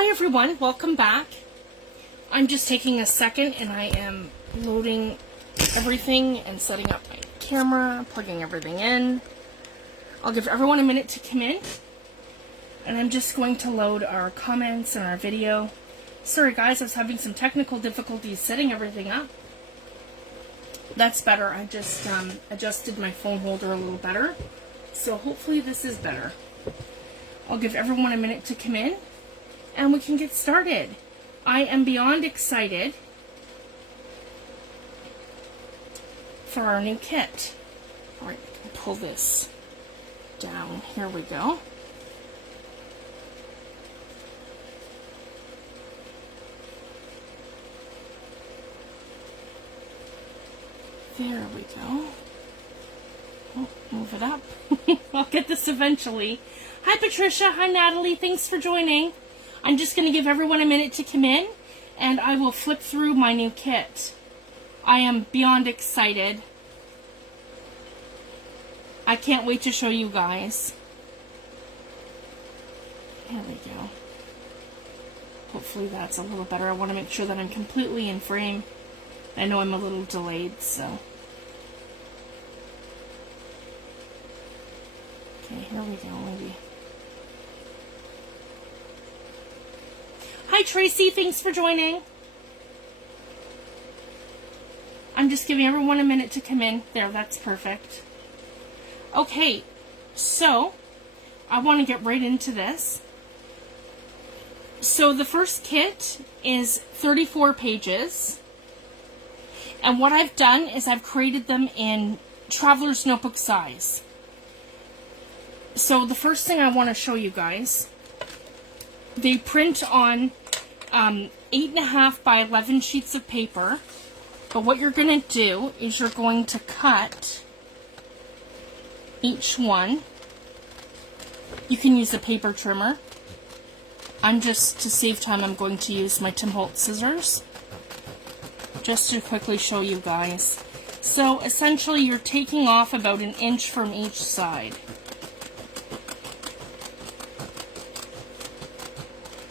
Hi everyone, welcome back. I'm just taking a second and I am loading everything and setting up my camera, plugging everything in. I'll give everyone a minute to come in and I'm just going to load our comments and our video. Sorry guys, I was having some technical difficulties setting everything up. That's better. I just adjusted my phone holder a little better. So hopefully this is better. I'll give everyone a minute to come in and we can get started. I am beyond excited for our new kit. Alright, I can pull this down. Here we go. There we go. Oh, move it up. I'll get this eventually. Hi Patricia, hi Natalie, thanks for joining. I'm just going to give everyone a minute to come in and I will flip through my new kit. I am beyond excited. I can't wait to show you guys. There we go. Hopefully that's a little better. I want to make sure that I'm completely in frame. I know I'm a little delayed, so. Okay, here we go, maybe. Hi Tracy, thanks for joining. I'm just giving everyone a minute to come in. There, that's perfect. Okay, so I want to get right into this. So the first kit is 34 pages. And what I've done is I've created them in Traveler's Notebook size. So the first thing I want to show you guys, they print on 8.5 by 11 sheets of paper, but what you're going to do is you're going to cut each one. You can use a paper trimmer. To save time, I'm going to use my Tim Holtz scissors, just to quickly show you guys. So essentially you're taking off about 1 inch from each side.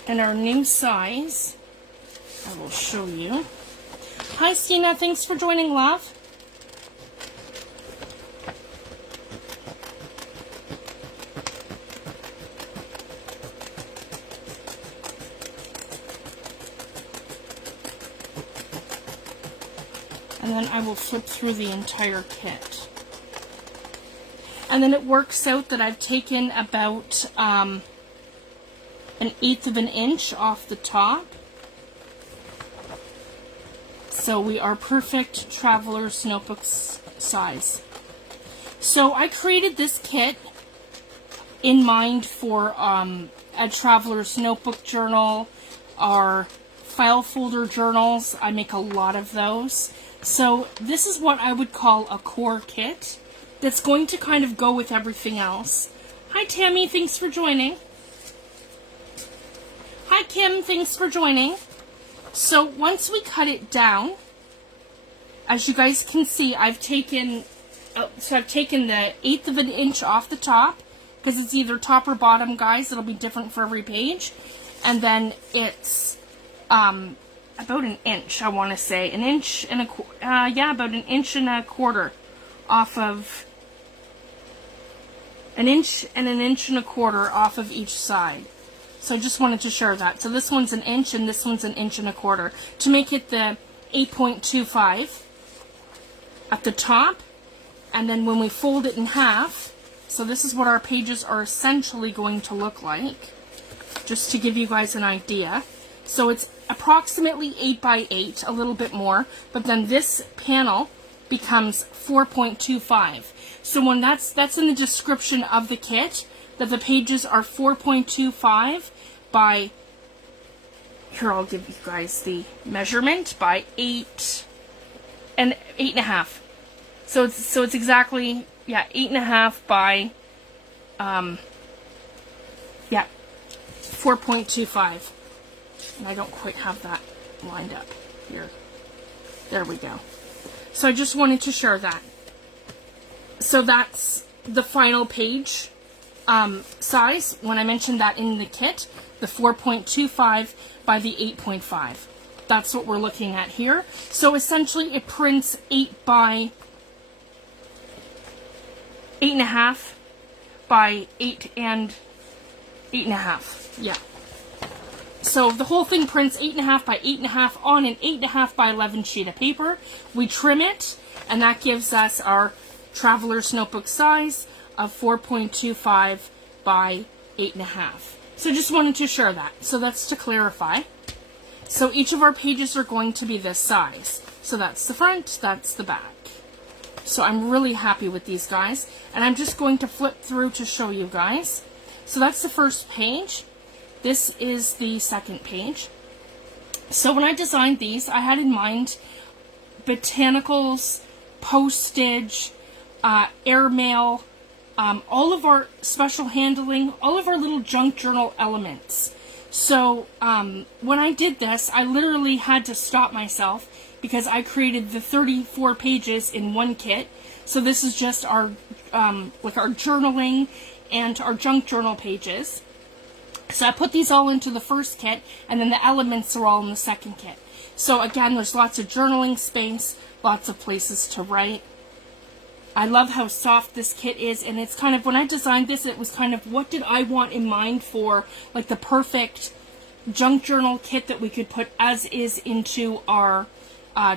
And our new size, I will show you. Hi Stina, thanks for joining, love. And then I will flip through the entire kit. And then it works out that I've taken about 1/8 of an inch off the top. So we are perfect Traveler's Notebook size. So I created this kit in mind for a Traveler's Notebook journal or file folder journals. I make a lot of those. So this is what I would call a core kit that's going to kind of go with everything else. Hi Tammy, thanks for joining. Hi Kim, thanks for joining. So once we cut it down, as you guys can see, I've taken the 1/8 of an inch off the top, because it's either top or bottom, guys. It'll be different for every page. And then it's about 1 inch, I want to say. 1 inch and about 1 inch and a quarter off of 1 inch and 1 inch and a quarter off of each side. So I just wanted to share that. So this one's 1 inch and this one's 1 inch and a quarter to make it the 8.25 at the top. And then when we fold it in half, so this is what our pages are essentially going to look like, just to give you guys an idea. So it's approximately 8 by 8, a little bit more, but then this panel becomes 4.25. So when that's in the description of the kit, that the pages are 4.25 by, here I'll give you guys the measurement, by 8 and 8.5. So it's exactly, 8.5 by 4.25. And I don't quite have that lined up here. There we go. So I just wanted to share that. So that's the final page size, when I mentioned that in the kit, the 4.25 by the 8.5. That's what we're looking at here. So essentially it prints 8 by 8.5 by 8 and 8.5. Yeah. So the whole thing prints 8.5 by 8.5 on an 8.5 by 11 sheet of paper. We trim it, and that gives us our traveler's notebook size of 4.25 by 8.5. So just wanted to share that. So that's to clarify. So each of our pages are going to be this size. So that's the front, that's the back. So I'm really happy with these guys. And I'm just going to flip through to show you guys. So that's the first page. This is the second page. So when I designed these, I had in mind botanicals, postage, airmail, all of our special handling, all of our little junk journal elements. So when I did this, I literally had to stop myself because I created the 34 pages in one kit. So this is just our like our journaling and our junk journal pages. So I put these all into the first kit, and then the elements are all in the second kit. So again, there's lots of journaling space, lots of places to write. I love how soft this kit is, and it's kind of, when I designed this, it was kind of, what did I want in mind for, like, the perfect junk journal kit that we could put as is into our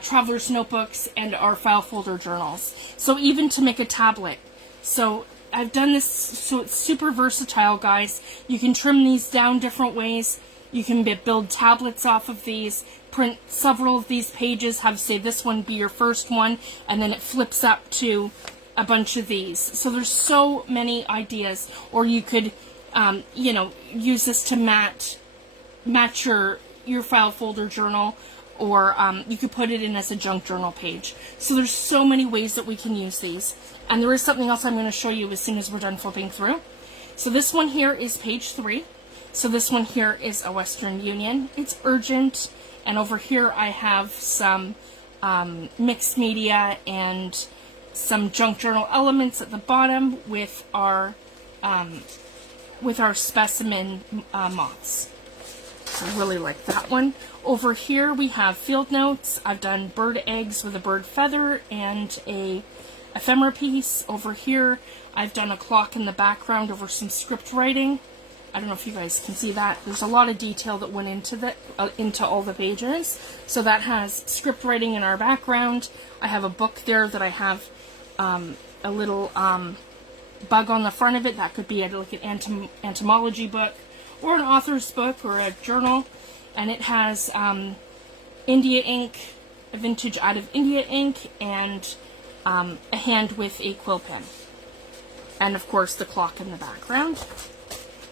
traveler's notebooks and our file folder journals. So even to make a tablet. So I've done this so it's super versatile, guys. You can trim these down different ways. You can build tablets off of these, print several of these pages, have, say, this one be your first one, and then it flips up to a bunch of these. So there's so many ideas. Or you could, you know, use this to match your file folder journal, or you could put it in as a junk journal page. So there's so many ways that we can use these. And there is something else I'm going to show you as soon as we're done flipping through. So this one here is page 3. So this one here is a Western Union. It's urgent. And over here I have some mixed media and some junk journal elements at the bottom with our specimen moths. So I really like that one. Over here we have Fieldnotes. I've done bird eggs with a bird feather and a Ephemer piece. Over here I've done a clock in the background over some script writing. I don't know if you guys can see that. There's a lot of detail that went into all the pages. So that has script writing in our background. I have a book there that I have a little bug on the front of it. That could be like an entomology book or an author's book or a journal. And it has India ink, a vintage out of India ink, and a hand with a quill pen. And of course the clock in the background.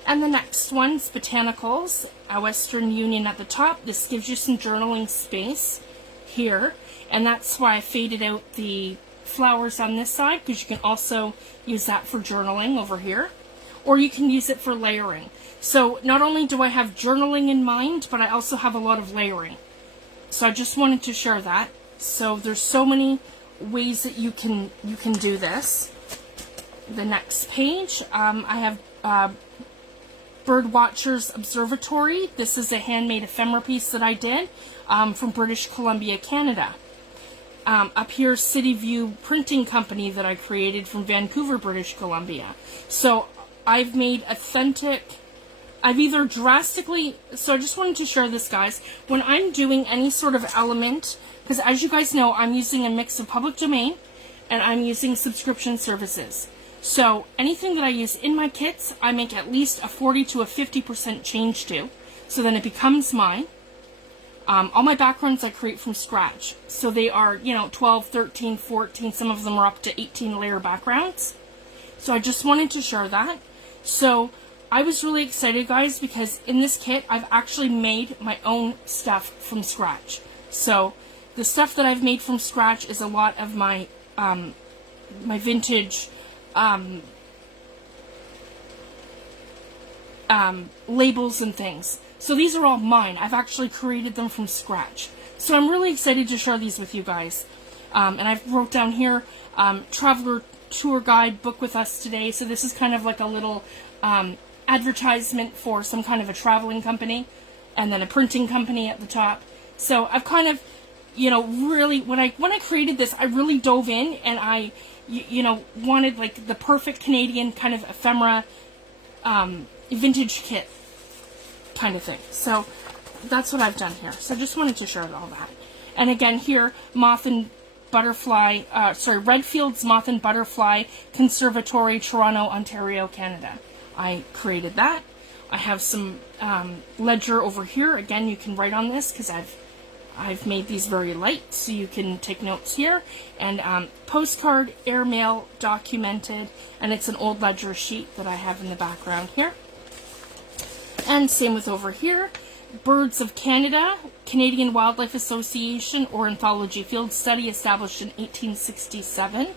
And the next one's Botanicals, a Western Union at the top. This gives you some journaling space here. And that's why I faded out the flowers on this side, because you can also use that for journaling over here. Or you can use it for layering. So not only do I have journaling in mind, but I also have a lot of layering. So I just wanted to share that. So there's so many ways that you can do this. The next page, I have Birdwatcher's Observatory. This is a handmade ephemera piece that I did from British Columbia, Canada. Up here, City View Printing Company that I created from Vancouver, British Columbia. So I've made authentic, I've either drastically, so I just wanted to share this, guys. When I'm doing any sort of element, because as you guys know, I'm using a mix of public domain and I'm using subscription services. So anything that I use in my kits, I make at least a 40 to a 50% change to. So then it becomes mine. All my backgrounds I create from scratch. So they are, 12, 13, 14, some of them are up to 18 layer backgrounds. So I just wanted to share that. So I was really excited, guys, because in this kit, I've actually made my own stuff from scratch. So the stuff that I've made from scratch is a lot of my, my vintage labels and things. So these are all mine. I've actually created them from scratch. So I'm really excited to share these with you guys. And I've wrote down here, Traveler tour guide, book with us today. So this is kind of like a little advertisement for some kind of a traveling company, and then a printing company at the top. So I've kind of, really, when I created this, I really dove in, and I, wanted like the perfect Canadian kind of ephemera vintage kit kind of thing. So that's what I've done here. So I just wanted to share all that. And again here, Moth and Butterfly, Redfield's Moth and Butterfly Conservatory, Toronto, Ontario, Canada. I created that. I have some ledger over here. Again, you can write on this because I've made these very light, so you can take notes here. And postcard, airmail, documented, and it's an old ledger sheet that I have in the background here. And same with over here. Birds of Canada, Canadian Wildlife Association Ornithology Field Study, established in 1867,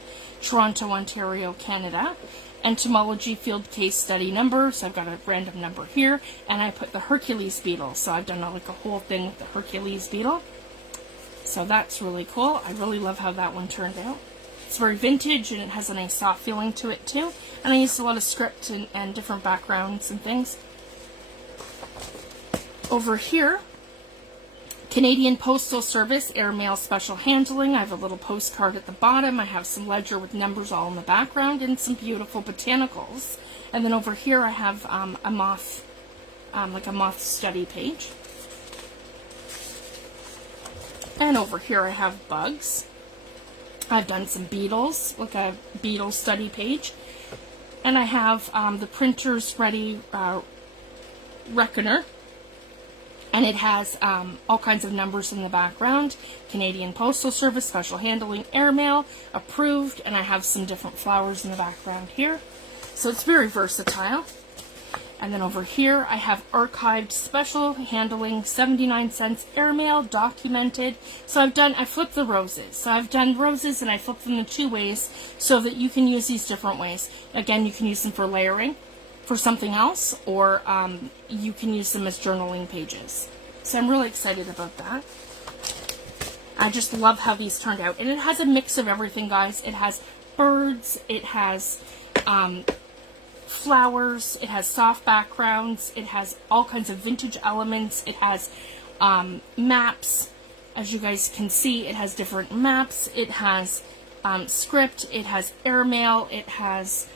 Toronto, Ontario, Canada. Entomology Field Case Study number, so I've got a random number here, and I put the Hercules beetle, so I've done like a whole thing with the Hercules beetle. So that's really cool. I really love how that one turned out. It's very vintage, and it has a nice soft feeling to it too. And I used a lot of script and different backgrounds and things. Over here, Canadian Postal Service Airmail Special Handling. I have a little postcard at the bottom. I have some ledger with numbers all in the background and some beautiful botanicals. And then over here I have a moth, like a moth study page. And over here I have bugs. I've done some beetles, like a beetle study page. And I have the Printer's Ready Reckoner. And it has all kinds of numbers in the background. Canadian Postal Service, Special Handling, Airmail, approved, and I have some different flowers in the background here. So it's very versatile. And then over here, I have archived Special Handling, 79 cents, Airmail, documented. So I flipped the roses. So I've done roses and I flipped them in 2 ways so that you can use these different ways. Again, you can use them for layering, for something else, or you can use them as journaling pages. So I'm really excited about that. I just love how these turned out. And it has a mix of everything, guys. It has birds, it has flowers, it has soft backgrounds, it has all kinds of vintage elements, it has maps. As you guys can see, it has different maps, it has script, it has airmail, it has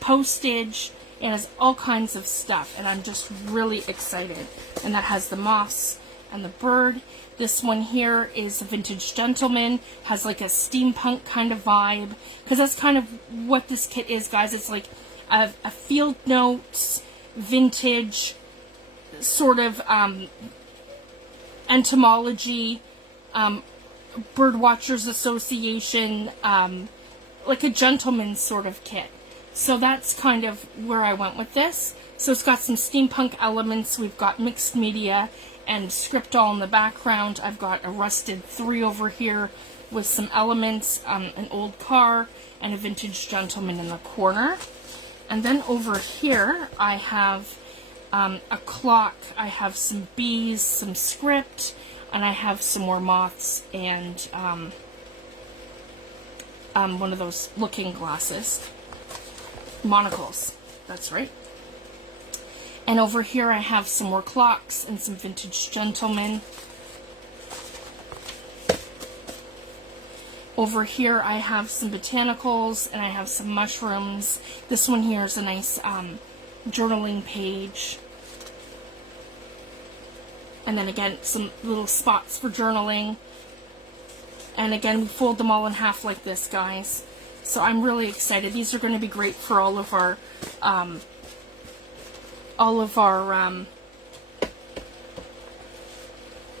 postage, it has all kinds of stuff, and I'm just really excited. And that has the moths and the bird. This one here is a vintage gentleman, has like a steampunk kind of vibe, because that's kind of what this kit is, guys. It's like a Fieldnotes vintage sort of entomology, Birdwatchers Association, like a gentleman's sort of kit. So that's kind of where I went with this. So it's got some steampunk elements. We've got mixed media and script all in the background. I've got a rusted 3 over here with some elements, an old car, and a vintage gentleman in the corner. And then over here, I have a clock. I have some bees, some script, and I have some more moths and one of those looking glasses. Monocles, that's right. And over here I have some more clocks and some vintage gentlemen. Over here I have some botanicals and I have some mushrooms. This one here is a nice journaling page. And then again, some little spots for journaling. And again, we fold them all in half like this, guys. So I'm really excited. These are going to be great for all of our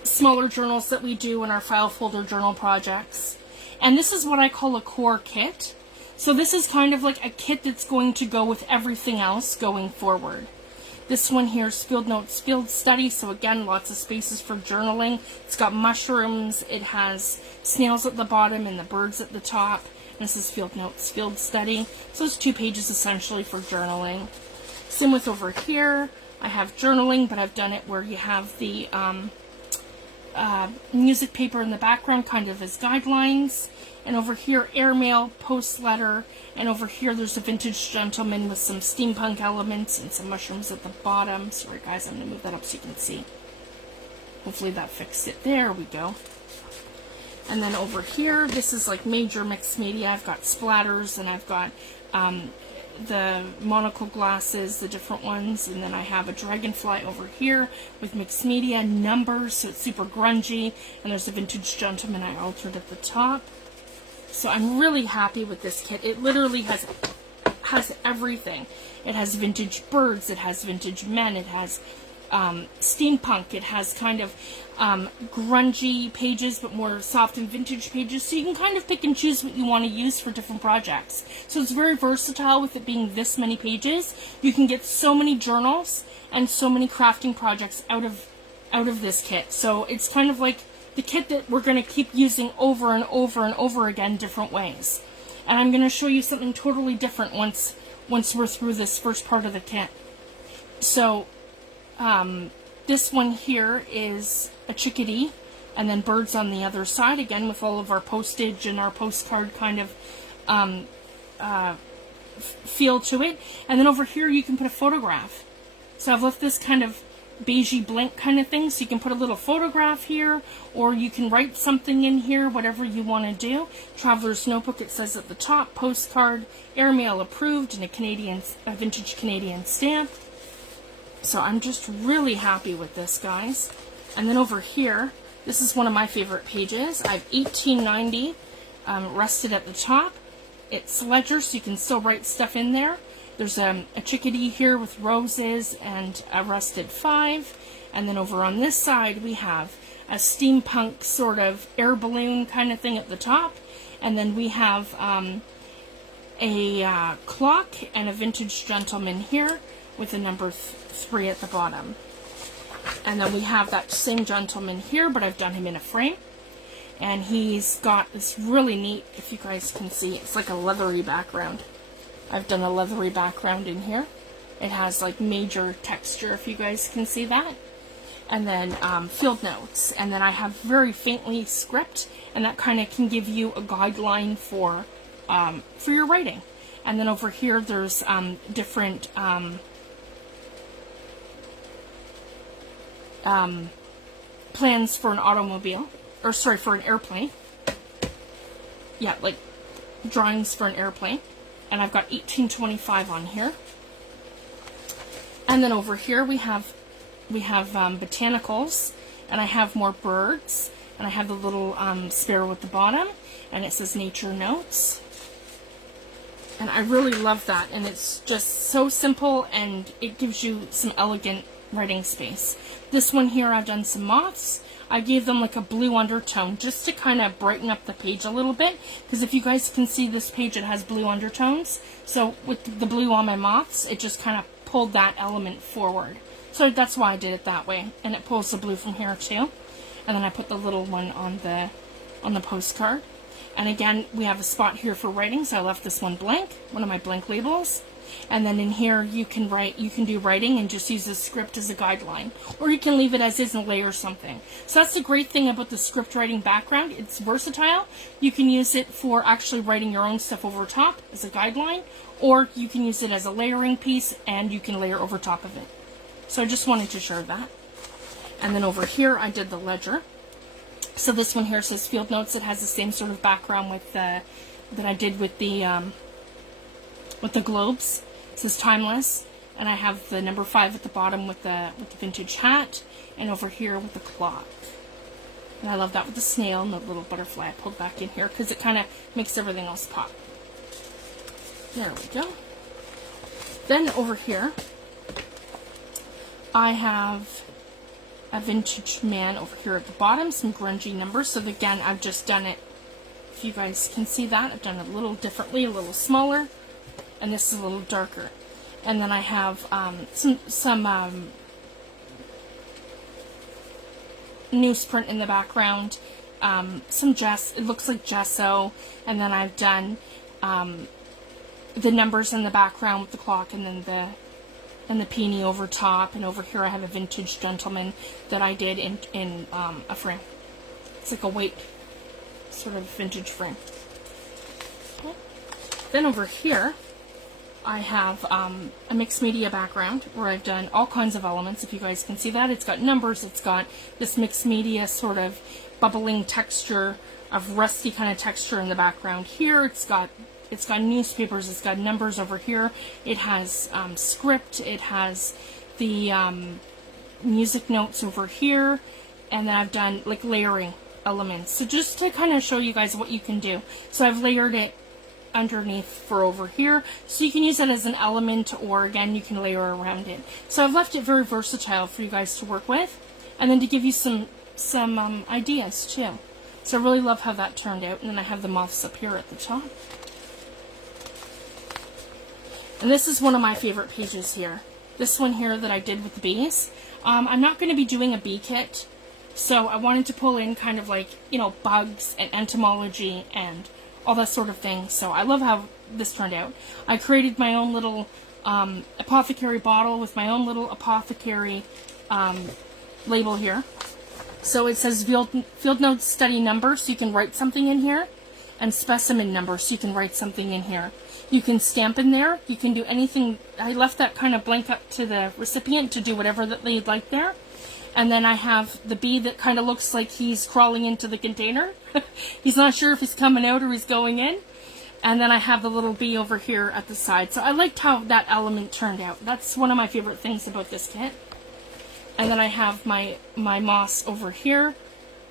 smaller journals that we do in our file folder journal projects. And this is what I call a core kit. So this is kind of like a kit that's going to go with everything else going forward. This one here is Fieldnotes Field Study, so again, lots of spaces for journaling. It's got mushrooms, it has snails at the bottom and the birds at the top. This is Fieldnotes Field Study. So it's 2 pages essentially for journaling. Same with over here. I have journaling, but I've done it where you have the music paper in the background, kind of as guidelines. And over here, Airmail, Post Letter, and over here there's a vintage gentleman with some steampunk elements and some mushrooms at the bottom. Sorry guys, I'm going to move that up so you can see. Hopefully that fixed it. There we go. And then over here, this is like major mixed media. I've got splatters, and I've got the monocle glasses, the different ones, and then I have a dragonfly over here with mixed media, numbers, so it's super grungy, and there's a vintage gentleman I altered at the top. So I'm really happy with this kit. It literally has everything. It has vintage birds, it has vintage men, it has steampunk, it has kind of grungy pages, but more soft and vintage pages, so you can kind of pick and choose what you want to use for different projects. So it's very versatile with it being this many pages. You can get so many journals and so many crafting projects out of this kit. So it's kind of like the kit that we're going to keep using over and over and over again different ways. And I'm going to show you something totally different once we're through this first part of the kit. So this one here is a chickadee, and then birds on the other side, again with all of our postage and our postcard kind of feel to it. And then over here you can put a photograph. So I've left this kind of beigey blank kind of thing, so you can put a little photograph here, or you can write something in here, whatever you want to do. Traveler's Notebook, it says at the top, postcard, Airmail approved, and a vintage Canadian stamp. So I'm just really happy with this, guys. And then over here, this is one of my favorite pages. I have 1890 rested at the top. It's ledger, so you can still write stuff in there. There's a chickadee here with roses and a rusted 5. And then over on this side, we have a steampunk sort of air balloon kind of thing at the top. And then we have a clock and a vintage gentleman here with a number 3 at the bottom. And then we have that same gentleman here, but I've done him in a frame. And he's got this really neat, if you guys can see, it's like a leathery background. I've done a leathery background in here. It has like major texture, if you guys can see that. And then Fieldnotes. And then I have very faintly script, and that kind of can give you a guideline for your writing. And then over here there's different plans for an automobile, or sorry, for an airplane. Yeah, like drawings for an airplane. And I've got 1825 on here. And then over here we have botanicals, and I have more birds, and I have the little sparrow at the bottom, and it says Nature Notes. And I really love that, and it's just so simple, and it gives you some elegant writing space. This one here, I've done some moths. I gave them like a blue undertone just to kind of brighten up the page a little bit, because if you guys can see this page, it has blue undertones. So with the blue on my moths, it just kind of pulled that element forward. So that's why I did it that way, and it pulls the blue from here too. And then I put the little one on the postcard. And again, we have a spot here for writing, so I left this one blank, one of my blank labels. And then in here you can do writing and just use the script as a guideline, or you can leave it as is and layer something. So that's the great thing about the script writing background. It's versatile. You can use it for actually writing your own stuff over top as a guideline, or you can use it as a layering piece and you can layer over top of it. So I just wanted to share that. And then over here I did the ledger. So this one here says Fieldnotes. It has the same sort of background with that I did with the globes. It says Timeless, and I have the number 5 at the bottom with the vintage hat, and over here with the clock. And I love that with the snail and the little butterfly I pulled back in here because it kind of makes everything else pop. There we go. Then over here I have a vintage man over here at the bottom, some grungy numbers. So again, I've just done it, if you guys can see that, I've done it a little differently, a little smaller, and this is a little darker. And then I have some newsprint in the background, it looks like gesso, and then I've done the numbers in the background with the clock, and then and the peony over top, and over here I have a vintage gentleman that I did in a frame. It's like a white sort of vintage frame. Okay. Then over here I have a mixed media background where I've done all kinds of elements. If you guys can see that, it's got numbers, it's got this mixed media sort of bubbling texture of rusty kind of texture in the background here. It's got newspapers, it's got numbers over here. It has script, it has the music notes over here, and then I've done like layering elements. So just to kind of show you guys what you can do. So I've layered it underneath for over here, so you can use it as an element, or again you can layer around it. So I've left it very versatile for you guys to work with, and then to give you some ideas too. So I really love how that turned out. And then I have the moths up here at the top. And this is one of my favorite pages here. This one here that I did with the bees. I'm not going to be doing a bee kit, so I wanted to pull in kind of like, you know, bugs and entomology and all that sort of thing. So I love how this turned out. I created my own little apothecary bottle with my own little apothecary label here. So it says Fieldnotes study number, so you can write something in here, and specimen number, so you can write something in here. You can stamp in there. You can do anything. I left that kind of blank up to the recipient to do whatever that they'd like there. And then I have the bee that kind of looks like he's crawling into the container. He's not sure if he's coming out or he's going in. And then I have the little bee over here at the side. So I liked how that element turned out. That's one of my favorite things about this kit. And then I have my moss over here,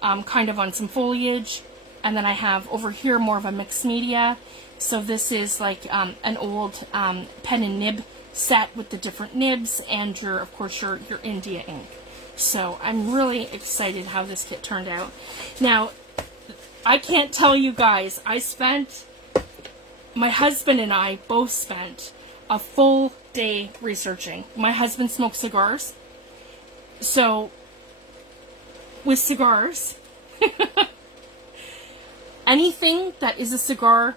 kind of on some foliage. And then I have over here more of a mixed media. So this is like an old pen and nib set with the different nibs and of course your India ink. So I'm really excited how this kit turned out. Now, I can't tell you guys, my husband and I both spent a full day researching. My husband smokes cigars. So, with cigars, anything that is a cigar,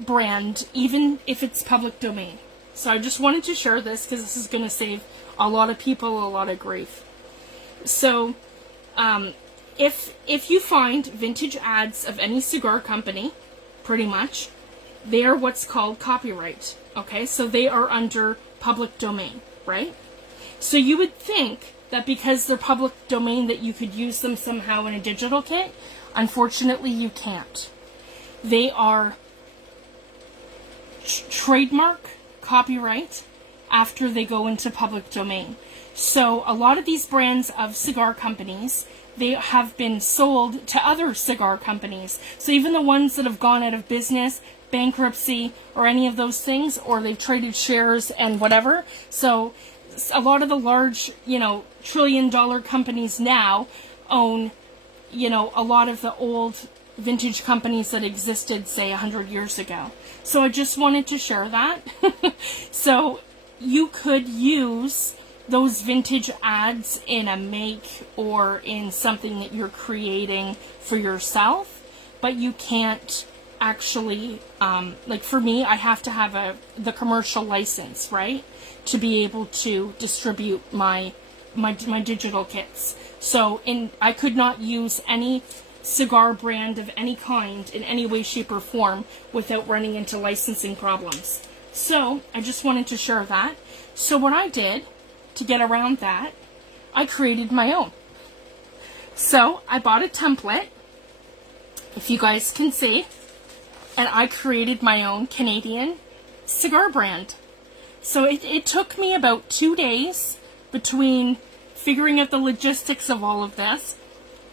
brand, even if it's public domain. So I just wanted to share this because this is going to save a lot of people a lot of grief. So, if you find vintage ads of any cigar company, pretty much, they are what's called copyright. Okay, so they are under public domain, right? So you would think that because they're public domain that you could use them somehow in a digital kit. Unfortunately, you can't. They are trademark copyright after they go into public domain. So a lot of these brands of cigar companies, they have been sold to other cigar companies. So even the ones that have gone out of business, bankruptcy, or any of those things, or they've traded shares and whatever. So a lot of the large, trillion-dollar companies now own, a lot of the old vintage companies that existed, say, 100 years ago. So I just wanted to share that. So you could use those vintage ads in a make or in something that you're creating for yourself, but you can't actually, like for me, I have to have the commercial license, right, to be able to distribute my digital kits. So I could not use any cigar brand of any kind in any way, shape, or form without running into licensing problems. So I just wanted to share that. So what I did to get around that, I created my own. So I bought a template, if you guys can see, and I created my own Canadian cigar brand. So it took me about 2 days between figuring out the logistics of all of this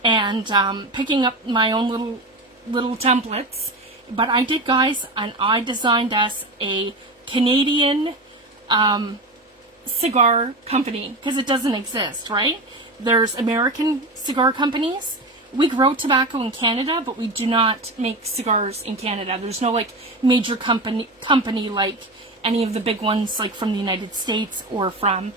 and picking up my own little templates. But I did, guys, and I designed us a Canadian cigar company, because it doesn't exist, right? There's American cigar companies. We grow tobacco in Canada, but we do not make cigars in Canada. There's no major company like any of the big ones, like from the United States or from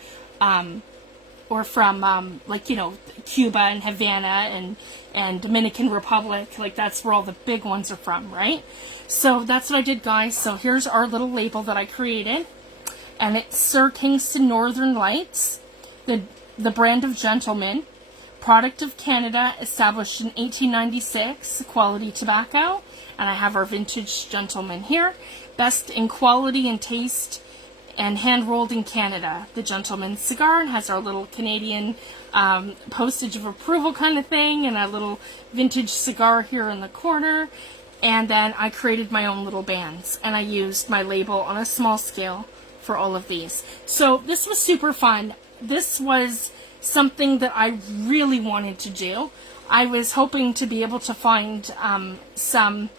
or from like, you know, Cuba and Havana and Dominican Republic. Like, that's where all the big ones are from, right? So that's what I did, guys. So here's our little label that I created, and it's Sir Kingston Northern Lights, the brand of gentleman, product of Canada, established in 1896, quality tobacco. And I have our vintage gentleman here, best in quality and taste, and hand-rolled in Canada. The gentleman's cigar, and has our little Canadian postage of approval kind of thing, and a little vintage cigar here in the corner. And then I created my own little bands, and I used my label on a small scale for all of these. So this was super fun. This was something that I really wanted to do. I was hoping to be able to find some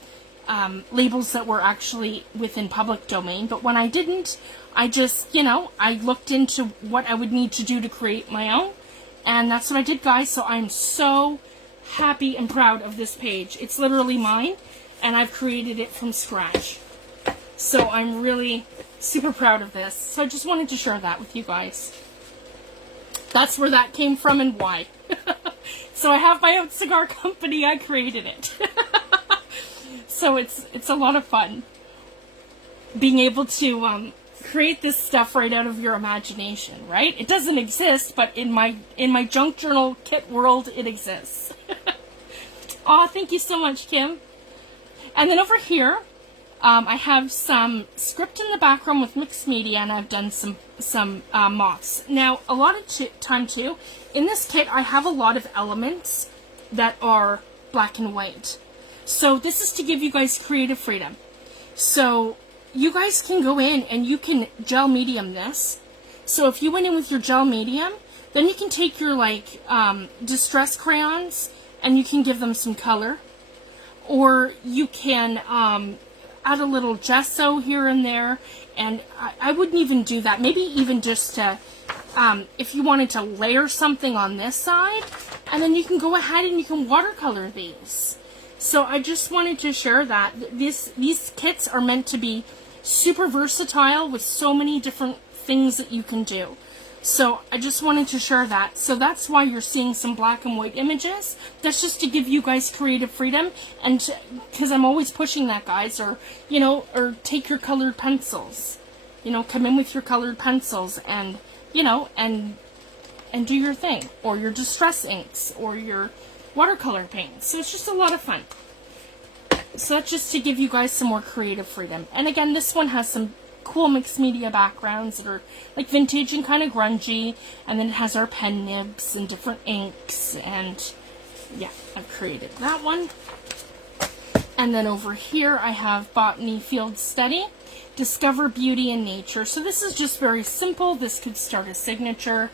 labels that were actually within public domain, but when I didn't, I just, you know, I looked into what I would need to do to create my own, and that's what I did, guys. So I'm so happy and proud of this page. It's literally mine, and I've created it from scratch. So I'm really super proud of this. So I just wanted to share that with you guys. That's where that came from and why. So I have my own cigar company. I created it. So it's a lot of fun being able to create this stuff right out of your imagination, right? It doesn't exist, but in my junk journal kit world, it exists. Aw, thank you so much, Kim. And then over here, I have some script in the background with mixed media, and I've done some moths. Now, a lot of time too, in this kit, I have a lot of elements that are black and white. So this is to give you guys creative freedom. So you guys can go in and you can gel medium this. So if you went in with your gel medium, then you can take your like distress crayons and you can give them some color. Or you can add a little gesso here and there. And I wouldn't even do that. Maybe even just to, if you wanted to layer something on this side, and then you can go ahead and you can watercolor these. So I just wanted to share that. These kits are meant to be super versatile with so many different things that you can do. So I just wanted to share that. So that's why you're seeing some black and white images. That's just to give you guys creative freedom, and because I'm always pushing that, guys. Or, you know, or take your colored pencils. You know, come in with your colored pencils and, you know, and do your thing. Or your distress inks or your watercolor paints. So it's just a lot of fun. So that's just to give you guys some more creative freedom. And again, this one has some cool mixed media backgrounds that are like vintage and kind of grungy, and then it has our pen nibs and different inks, and yeah, I've created that one. And then over here I have Botany Field Study, Discover Beauty in Nature. So this is just very simple. This could start a signature.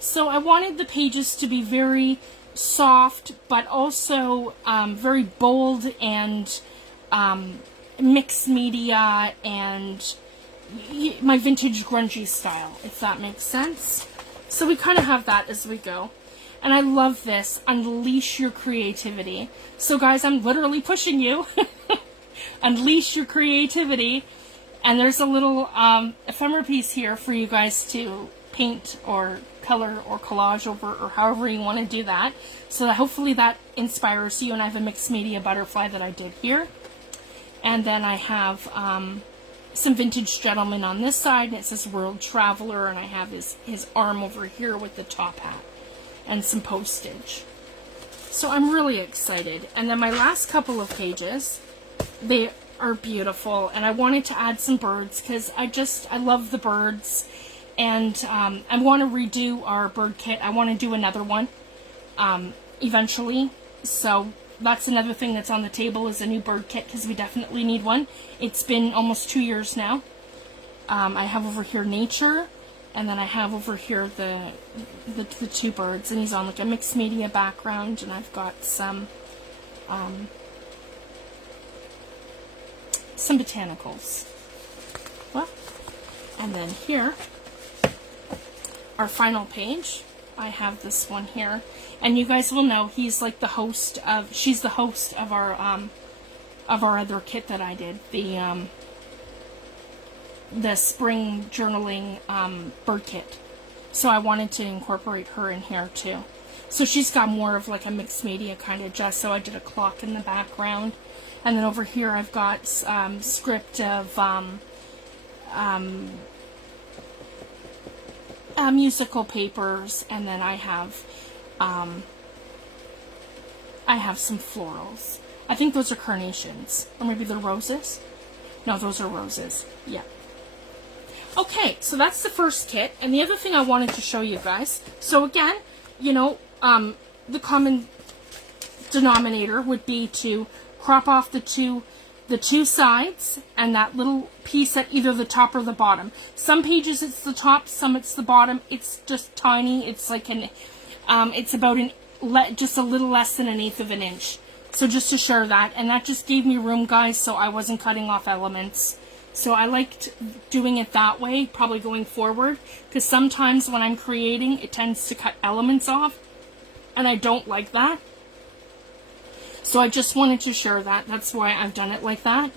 So I wanted the pages to be very soft, but also very bold and mixed media and my vintage grungy style, if that makes sense. So we kind of have that as we go. And I love this, unleash your creativity. So guys, I'm literally pushing you. Unleash your creativity. And there's a little ephemera piece here for you guys to paint or color or collage over, or however you want to do that. So that hopefully that inspires you. And I have a mixed media butterfly that I did here. And then I have some vintage gentleman on this side, and it says World Traveler, and I have his arm over here with the top hat and some postage. So I'm really excited. And then my last couple of pages, they are beautiful, and I wanted to add some birds because I love the birds, and I want to redo our bird kit. I want to do another one eventually. So that's another thing that's on the table, is a new bird kit, because we definitely need one. It's been almost 2 years now. I have over here nature, and then I have over here the two birds, and he's on like a mixed media background, and I've got some botanicals. Well, and then here, our final page, I have this one here. And you guys will know he's like the host of, she's the host of our other kit that I did, the spring journaling bird kit. So I wanted to incorporate her in here too. So she's got more of like a mixed media kind of dress. So I did a clock in the background. And then over here I've got script of musical papers, and then I have some florals. I think those are carnations, or maybe they're roses. No, those are roses. Yeah. Okay, so that's the first kit, and the other thing I wanted to show you guys. So again, you know, the common denominator would be to crop off the two sides and that little piece at either the top or the bottom. Some pages it's the top, some it's the bottom. It's just tiny. It's like it's about just a little less than 1/8 of an inch. So just to share that, and that just gave me room, guys, so I wasn't cutting off elements. So I liked doing it that way, probably going forward, because sometimes when I'm creating, it tends to cut elements off, and I don't like that. So I just wanted to share that. That's why I've done it like that.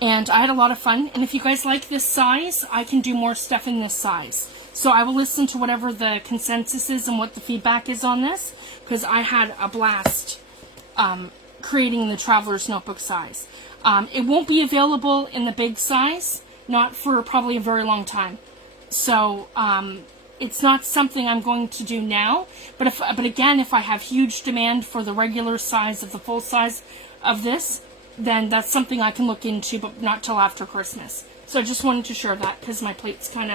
And I had a lot of fun. And if you guys like this size, I can do more stuff in this size. So I will listen to whatever the consensus is and what the feedback is on this, because I had a blast creating the Traveler's Notebook size. It won't be available in the big size, not for probably a very long time. So it's not something I'm going to do now, but again, if I have huge demand for the regular size of the full size of this, then that's something I can look into, but not till after Christmas. So I just wanted to share that because my plate's kind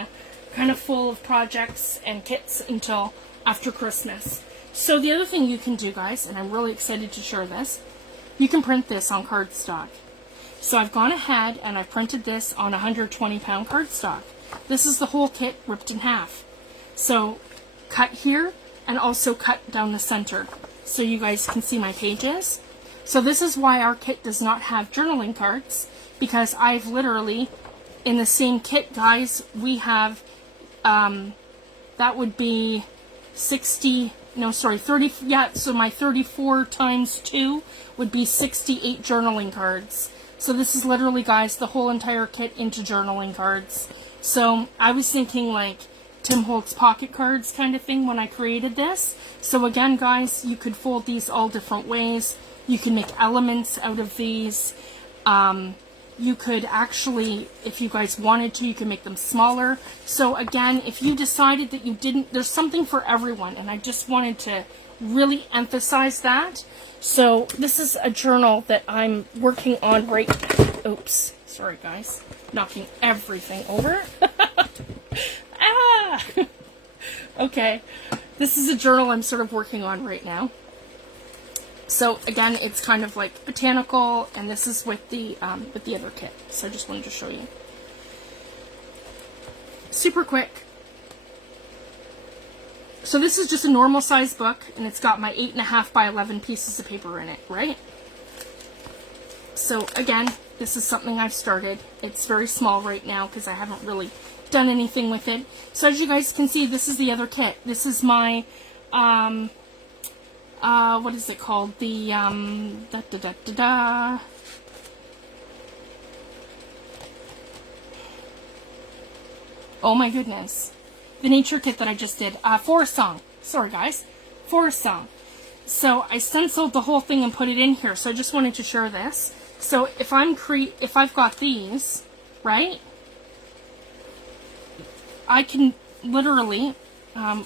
of full of projects and kits until after Christmas. So the other thing you can do, guys, and I'm really excited to share this, you can print this on cardstock. So I've gone ahead and I've printed this on 120-pound cardstock. This is the whole kit ripped in half. So cut here and also cut down the center so you guys can see my pages. So this is why our kit does not have journaling cards, because I've literally, in the same kit, guys, we have, that would be 30, yeah, so my 34 times 2 would be 68 journaling cards. So this is literally, guys, the whole entire kit into journaling cards. So I was thinking like Tim Holtz pocket cards kind of thing when I created this. So again, guys, you could fold these all different ways. You can make elements out of these. You could actually, if you guys wanted to, you can make them smaller. So again, if you decided that you didn't, there's something for everyone, and I just wanted to really emphasize that. So this is a journal that I'm working on right now. Oops, sorry guys, knocking everything over. Ah! Okay, this is a journal I'm sort of working on right now. So again, it's kind of like botanical, and this is with the other kit. So I just wanted to show you. Super quick. So this is just a normal size book, and it's got my 8.5 by 11 pieces of paper in it, right? So again, this is something I've started. It's very small right now because I haven't really done anything with it. So as you guys can see, this is the other kit. This is my what is it called? The, oh my goodness. The nature kit that I just did. Forest Song. Sorry guys. Forest Song. So I stenciled the whole thing and put it in here. So I just wanted to share this. So if I've got these, right? I can literally,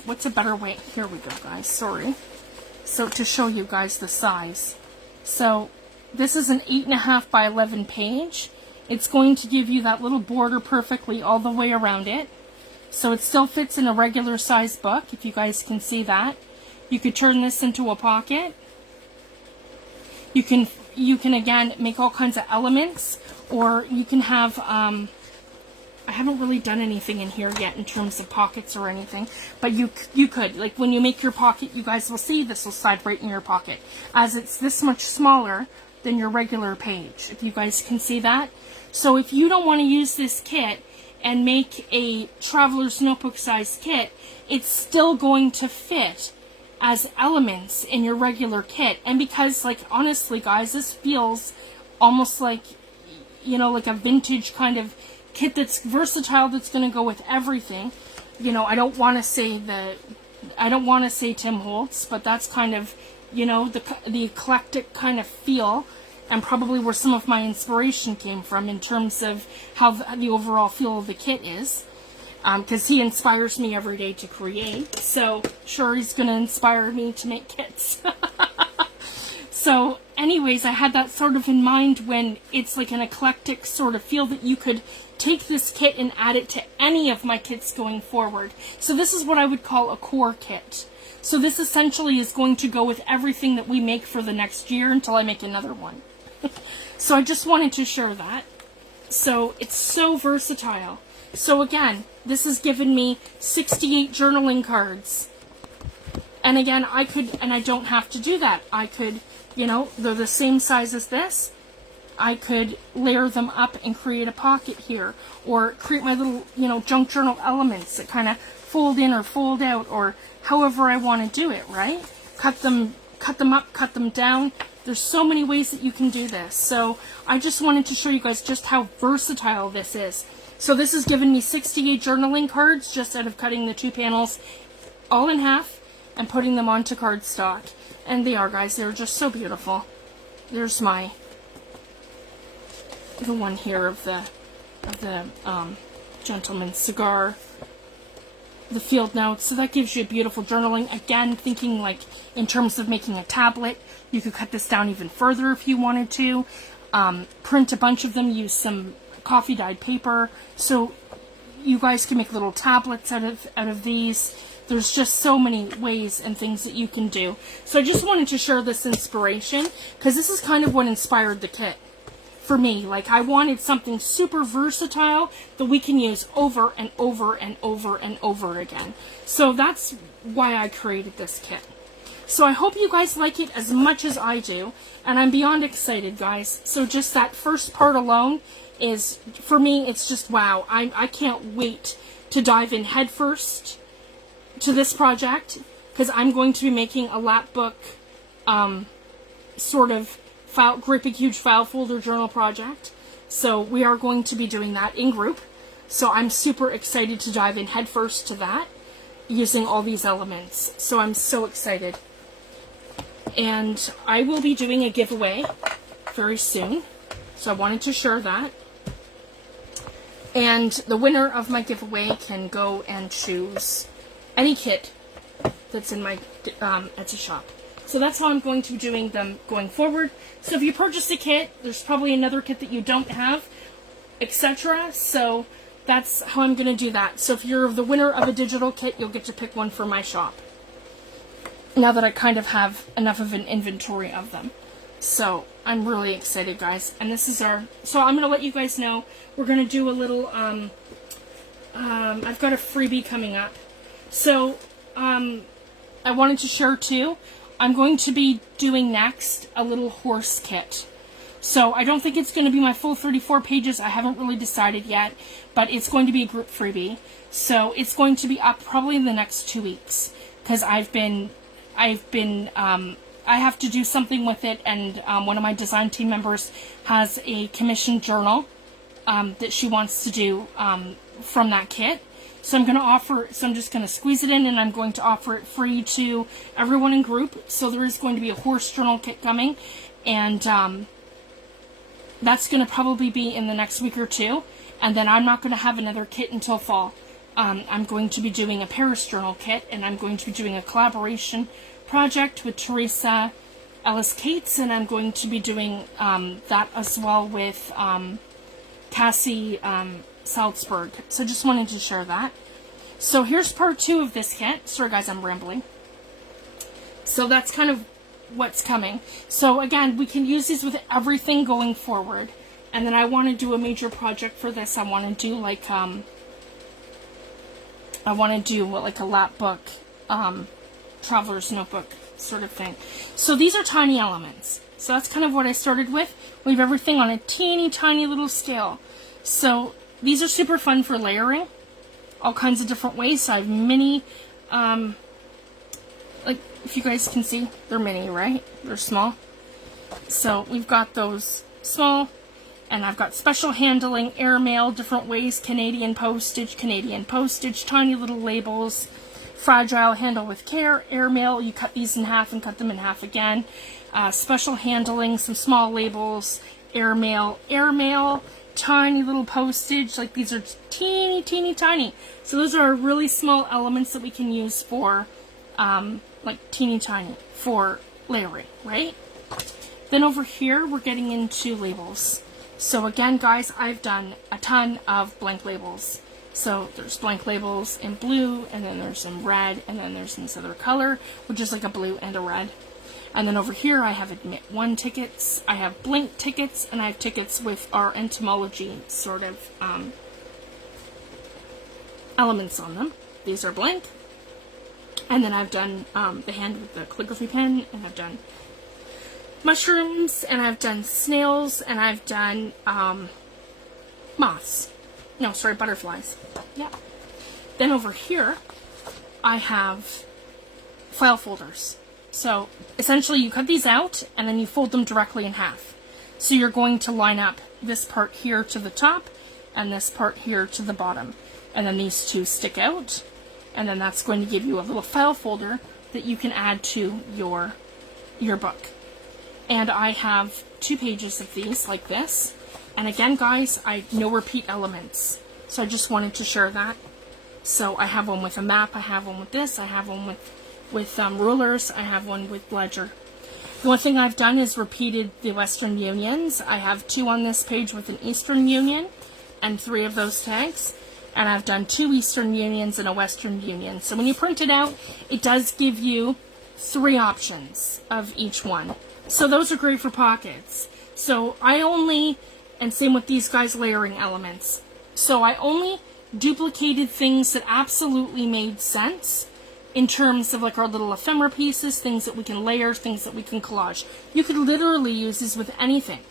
what's a better way? Here we go, guys. Sorry. So to show you guys the size. So this is an 8.5 by 11 page. It's going to give you that little border perfectly all the way around it. So it still fits in a regular size book, if you guys can see that. You could turn this into a pocket. You can again make all kinds of elements, or you can have, I haven't really done anything in here yet in terms of pockets or anything, but you could, like when you make your pocket, you guys will see this will slide right in your pocket, as it's this much smaller than your regular page, if you guys can see that. So if you don't want to use this kit and make a Traveler's Notebook size kit, it's still going to fit as elements in your regular kit. And because, like, honestly guys, this feels almost like, you know, like a vintage kind of kit that's versatile, that's going to go with everything. you know, I don't want to say Tim Holtz, but that's kind of, you know, the eclectic kind of feel, and probably where some of my inspiration came from in terms of how the overall feel of the kit is. Because he inspires me every day to create, so sure, he's going to inspire me to make kits. So anyways, I had that sort of in mind when it's like an eclectic sort of feel that you could take this kit and add it to any of my kits going forward. So this is what I would call a core kit. So this essentially is going to go with everything that we make for the next year until I make another one. So I just wanted to share that. So it's so versatile. So again, this has given me 68 journaling cards. And again, I could, and I don't have to do that. I could, you know, they're the same size as this. I could layer them up and create a pocket here, or create my little, you know, junk journal elements that kind of fold in or fold out, or however I want to do it, right? Cut them up, cut them down. There's so many ways that you can do this. So I just wanted to show you guys just how versatile this is. So this has given me 68 journaling cards just out of cutting the 2 panels all in half and putting them onto cardstock. And they are, guys, they're just so beautiful. There's the one here of the gentleman's cigar, the Fieldnotes. So that gives you a beautiful journaling. Again, thinking like in terms of making a tablet, you could cut this down even further if you wanted to. Print a bunch of them, use some coffee dyed paper, so you guys can make little tablets out of these. There's just so many ways and things that you can do. So I just wanted to share this inspiration, because this is kind of what inspired the kit for me. Like, I wanted something super versatile that we can use over and over and over and over again. So that's why I created this kit. So I hope you guys like it as much as I do, and I'm beyond excited, guys. So just that first part alone is, for me, it's just wow. I can't wait to dive in headfirst to this project, because I'm going to be making a lap book sort of great big huge file folder journal project. So we are going to be doing that in group. So I'm super excited to dive in headfirst to that using all these elements. So I'm so excited. And I will be doing a giveaway very soon. So I wanted to share that. And the winner of my giveaway can go and choose any kit that's in my Etsy shop. So that's how I'm going to be doing them going forward. So if you purchase a kit, there's probably another kit that you don't have, etc. So that's how I'm going to do that. So if you're the winner of a digital kit, you'll get to pick one for my shop. Now that I kind of have enough of an inventory of them. So I'm really excited, guys. And this is so I'm going to let you guys know, we're going to do a little, I've got a freebie coming up. So, I wanted to share too, I'm going to be doing next a little horse kit. So I don't think it's going to be my full 34 pages. I haven't really decided yet, but it's going to be a group freebie. So it's going to be up probably in the next 2 weeks, because I have to do something with it, and one of my design team members has a commissioned journal that she wants to do from that kit. So I'm just going to squeeze it in, and I'm going to offer it free to everyone in group. So there is going to be a horse journal kit coming, and that's going to probably be in the next week or two. And then I'm not going to have another kit until fall. I'm going to be doing a Paris journal kit, and I'm going to be doing a collaboration project with Teresa Ellis Cates, and I'm going to be doing that as well with Cassie Salzberg. So just wanted to share that. So here's part 2 of this kit. Sorry guys, I'm rambling. So that's kind of what's coming. So again, we can use these with everything going forward. And then I want to do a major project for this. I want to do like a lap book, traveler's notebook sort of thing. So these are tiny elements. So that's kind of what I started with. We have everything on a teeny tiny little scale. So these are super fun for layering, all kinds of different ways. So I have mini, like if you guys can see, they're mini, right? They're small. So we've got those small, And I've got special handling, airmail, different ways, Canadian postage, tiny little labels, fragile, handle with care, airmail, you cut these in half and cut them in half again, special handling, some small labels, airmail, tiny little postage, like these are teeny tiny. So those are really small elements that we can use for, like teeny tiny, for layering, right? Then over here, we're getting into labels. So again, guys, I've done a ton of blank labels. So there's blank labels in blue, and then there's some red, and then there's this other color, which is like a blue and a red. And then over here, I have Admit 1 tickets, I have blank tickets, and I have tickets with our entomology sort of elements on them. These are blank. And then I've done the hand with the calligraphy pen, and I've done mushrooms, and I've done snails, and I've done moths. No, sorry, butterflies. Yeah. Then over here, I have file folders. So essentially you cut these out and then you fold them directly in half. So you're going to line up this part here to the top and this part here to the bottom. And then these two stick out. And then that's going to give you a little file folder that you can add to your book. And I have 2 pages of these like this. And again, guys, no repeat elements. So I just wanted to share that. So I have one with a map, I have one with this, I have one with rulers, I have one with ledger. The one thing I've done is repeated the Western Unions. I have 2 on this page with an Eastern Union and 3 of those tags. And I've done 2 Eastern Unions and a Western Union. So when you print it out, it does give you 3 options of each one. So those are great for pockets. So and same with these guys, layering elements. So I only duplicated things that absolutely made sense in terms of like our little ephemera pieces, things that we can layer, things that we can collage. You could literally use these with anything.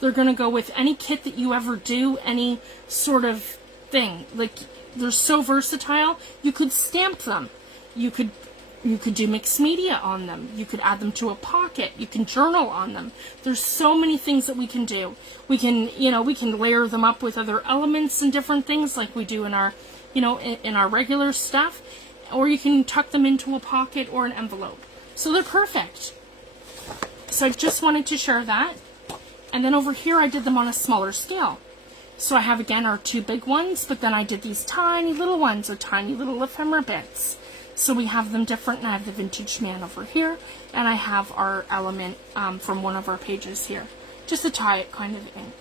They're going to go with any kit that you ever do, any sort of thing. Like, they're so versatile. You could stamp them. You could do mixed media on them. You could add them to a pocket. You can journal on them. There's so many things that we can do. We can layer them up with other elements and different things like we do in our, in our regular stuff. Or you can tuck them into a pocket or an envelope. So they're perfect. So I just wanted to share that. And then over here I did them on a smaller scale. So I have again our 2 big ones, but then I did these tiny little ones, or tiny little ephemera bits. So we have them different, and I have the vintage man over here, and I have our element from one of our pages here, just to tie it kind of in.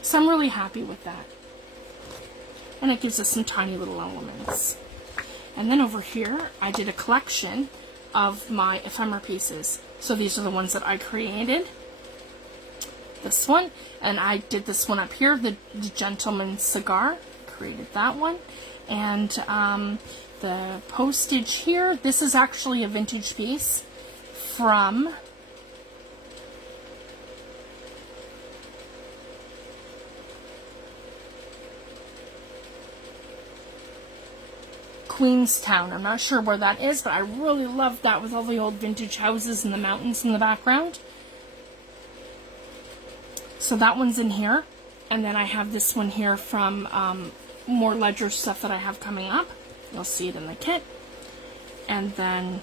So I'm really happy with that. And it gives us some tiny little elements. And then over here, I did a collection of my ephemera pieces. So these are the ones that I created. This one, and I did this one up here, the Gentleman's Cigar. Created that one. And the postage here, this is actually a vintage piece from Queenstown. I'm not sure where that is, but I really love that with all the old vintage houses and the mountains in the background. So that one's in here. And then I have this one here from more ledger stuff that I have coming up. You'll see it in the kit. And then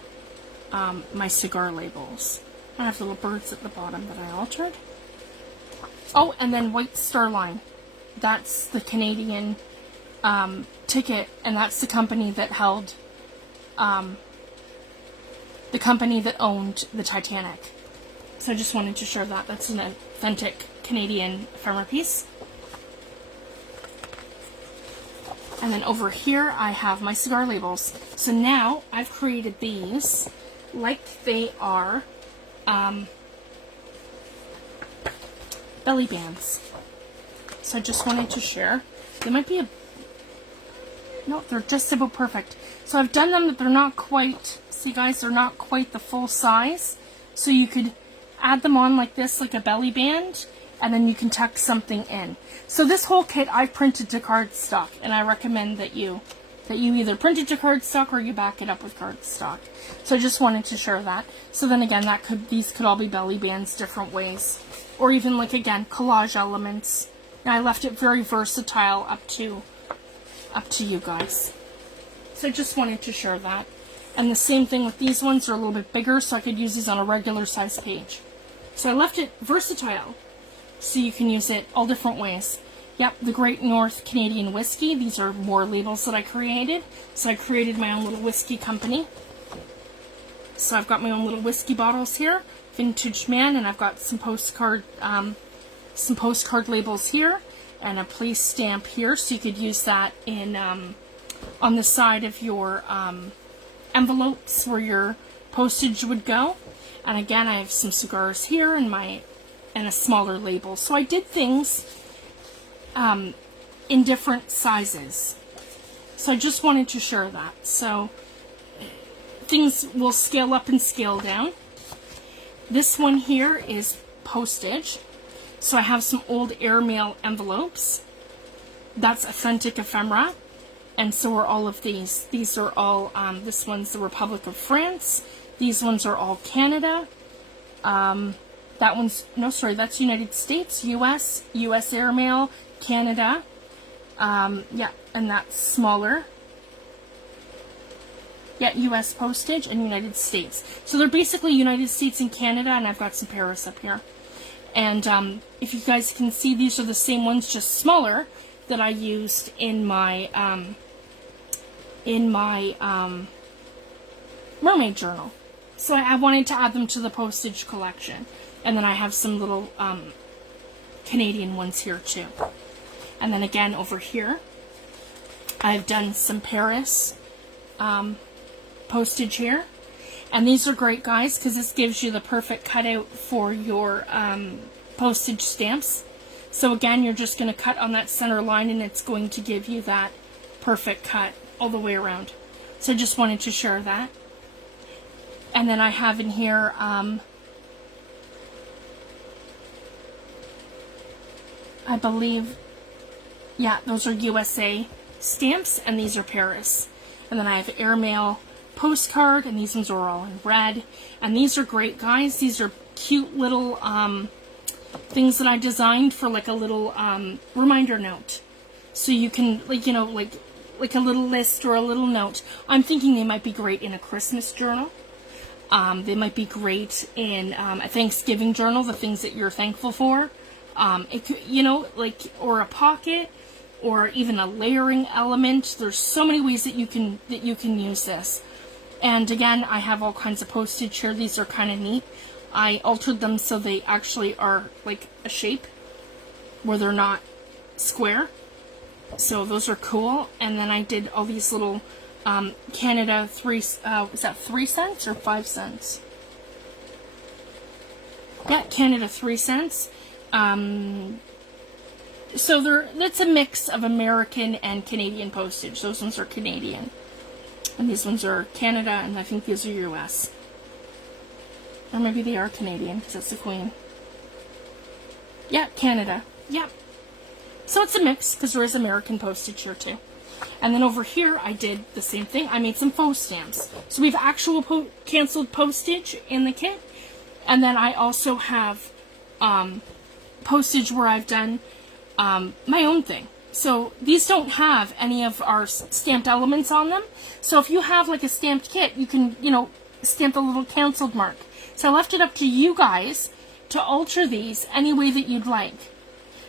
my cigar labels. I have little birds at the bottom that I altered. Oh, and then White Star Line. That's the Canadian ticket, and that's the company that held, the company that owned the Titanic. So I just wanted to share that. That's an authentic Canadian ephemera piece. And then over here I have my cigar labels. So now I've created these like they are belly bands. So I just wanted to share. They might be no, they're just about perfect. So I've done them that they're not quite, see guys, they're not quite the full size. So you could add them on like this, like a belly band, and then you can tuck something in. So this whole kit I've printed to cardstock, and I recommend that you either print it to cardstock or you back it up with cardstock. So I just wanted to share that. So then again, these could all be belly bands different ways. or even like, again, collage elements. And I left it very versatile up to you guys. So I just wanted to share that. And the same thing with these ones, they're a little bit bigger, so I could use these on a regular size page. So I left it versatile, so you can use it all different ways. Yep, the Great North Canadian Whiskey. These are more labels that I created. So I created my own little whiskey company. So I've got my own little whiskey bottles here, Vintage Man, and I've got some postcard labels here, and a place stamp here, so you could use that in on the side of your envelopes where your postage would go. And again, I have some cigars here and a smaller label. So I did things in different sizes. So I just wanted to share that. So things will scale up and scale down. This one here is postage. So I have some old Airmail envelopes. That's authentic ephemera. And so are all of these. These are all, this one's the Republic of France. These ones are all Canada. That one's, no, sorry, that's United States, US Airmail, Canada. Yeah, and that's smaller. Yeah, US postage and United States. So they're basically United States and Canada, and I've got some Paris up here. And if you guys can see, these are the same ones, just smaller, that I used in my mermaid journal. So I wanted to add them to the postage collection. And then I have some little Canadian ones here too. And then again over here, I've done some Paris postage here. And these are great, guys, because this gives you the perfect cutout for your postage stamps. So again, you're just going to cut on that center line, and it's going to give you that perfect cut all the way around. So I just wanted to share that. And then I have in here I believe, yeah, those are USA stamps, and these are Paris. And then I have Airmail Postcard, and these ones are all in red. And these are great, guys. These are cute little things that I designed for like a little reminder note. So you can, like, you know, like a little list or a little note. I'm thinking they might be great in a Christmas journal. They might be great in a Thanksgiving journal, the things that you're thankful for. It could, you know, like, or a pocket, or even a layering element. There's so many ways that you can use this. And again, I have all kinds of postage here. These are kind of neat. I altered them so they actually are like a shape where they're not square. So those are cool. And then I did all these little Canada is that 3 cents or 5 cents? Yeah, Canada 3 cents. So that's a mix of American and Canadian postage. Those ones are Canadian. And these ones are Canada, and I think these are US. Or maybe they are Canadian, because that's the Queen. Yeah, Canada. Yep. So it's a mix, because there is American postage here too. And then over here, I did the same thing. I made some faux stamps. So we have actual canceled postage in the kit. And then I also have postage where I've done my own thing. So these don't have any of our stamped elements on them. So if you have like a stamped kit, you can, you know, stamp the little canceled mark. So I left it up to you guys to alter these any way that you'd like.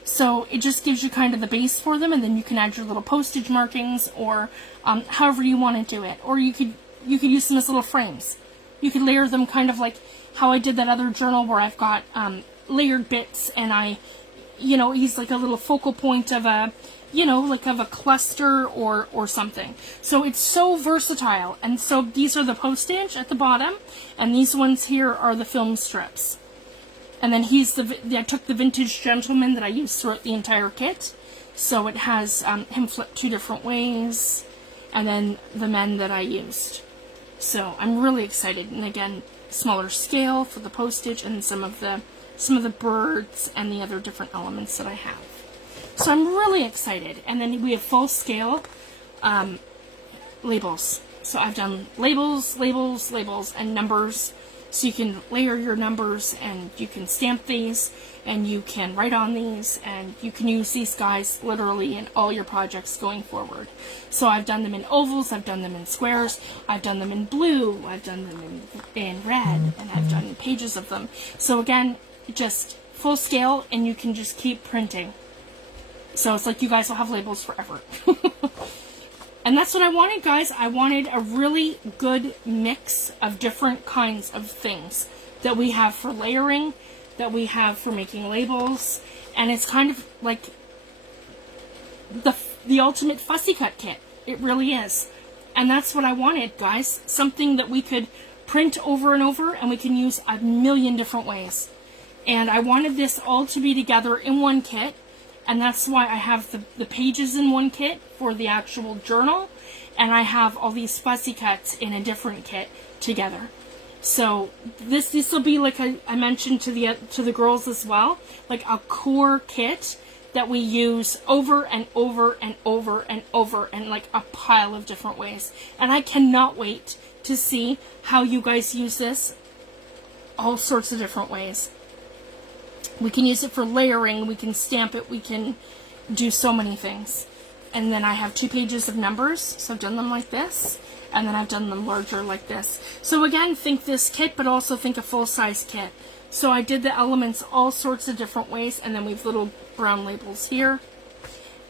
So it just gives you kind of the base for them, and then you can add your little postage markings, or however you want to do it. Or you could use them as little frames. You could layer them kind of like how I did that other journal where I've got layered bits, and I, you know, use like a little focal point of a, you know, like of a cluster or something. So it's so versatile. And so these are the postage at the bottom, and these ones here are the film strips. And then I took the Vintage Gentleman that I used throughout the entire kit. So it has him flipped 2 different ways, and then the men that I used. So I'm really excited. And again, smaller scale for the postage, and some of the birds and the other different elements that I have. So I'm really excited. And then we have full scale labels. So I've done labels, and numbers. So you can layer your numbers, and you can stamp these, and you can write on these, and you can use these guys literally in all your projects going forward. So I've done them in ovals, I've done them in squares, I've done them in blue, I've done them in red, and I've done pages of them. So again, just full scale, and you can just keep printing. So it's like you guys will have labels forever. And that's what I wanted, guys. I wanted a really good mix of different kinds of things that we have for layering, that we have for making labels, and it's kind of like the ultimate fussy cut kit. It really is. And that's what I wanted, guys. Something that we could print over and over, and we can use a million different ways. And I wanted this all to be together in one kit. And that's why I have the pages in one kit for the actual journal, and I have all these fussy cuts in a different kit together. So this will be, like I mentioned to the girls as well, like a core kit that we use over and over and over and over, and like a pile of different ways. And I cannot wait to see how you guys use this all sorts of different ways. We can use it for layering, we can stamp it, we can do so many things. And then I have 2 pages of numbers, so I've done them like this, and then I've done them larger like this. So again, think this kit, but also think a full-size kit. So I did the elements all sorts of different ways, and then we have little brown labels here.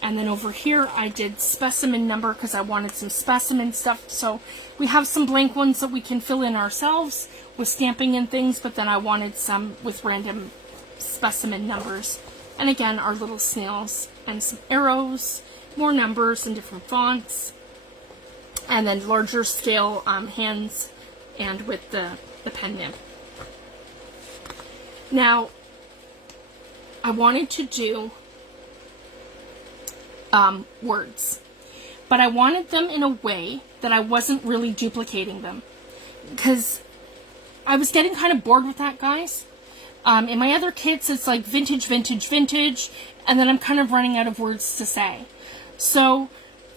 And then over here, I did specimen number because I wanted some specimen stuff. So we have some blank ones that we can fill in ourselves with stamping and things, but then I wanted some with random specimen numbers. And again, our little snails and some arrows, more numbers and different fonts, and then larger scale hands and with the pen nib. Now, I wanted to do words, but I wanted them in a way that I wasn't really duplicating them, because I was getting kind of bored with that, guys. In my other kits, it's like vintage, vintage, vintage, and then I'm kind of running out of words to say. So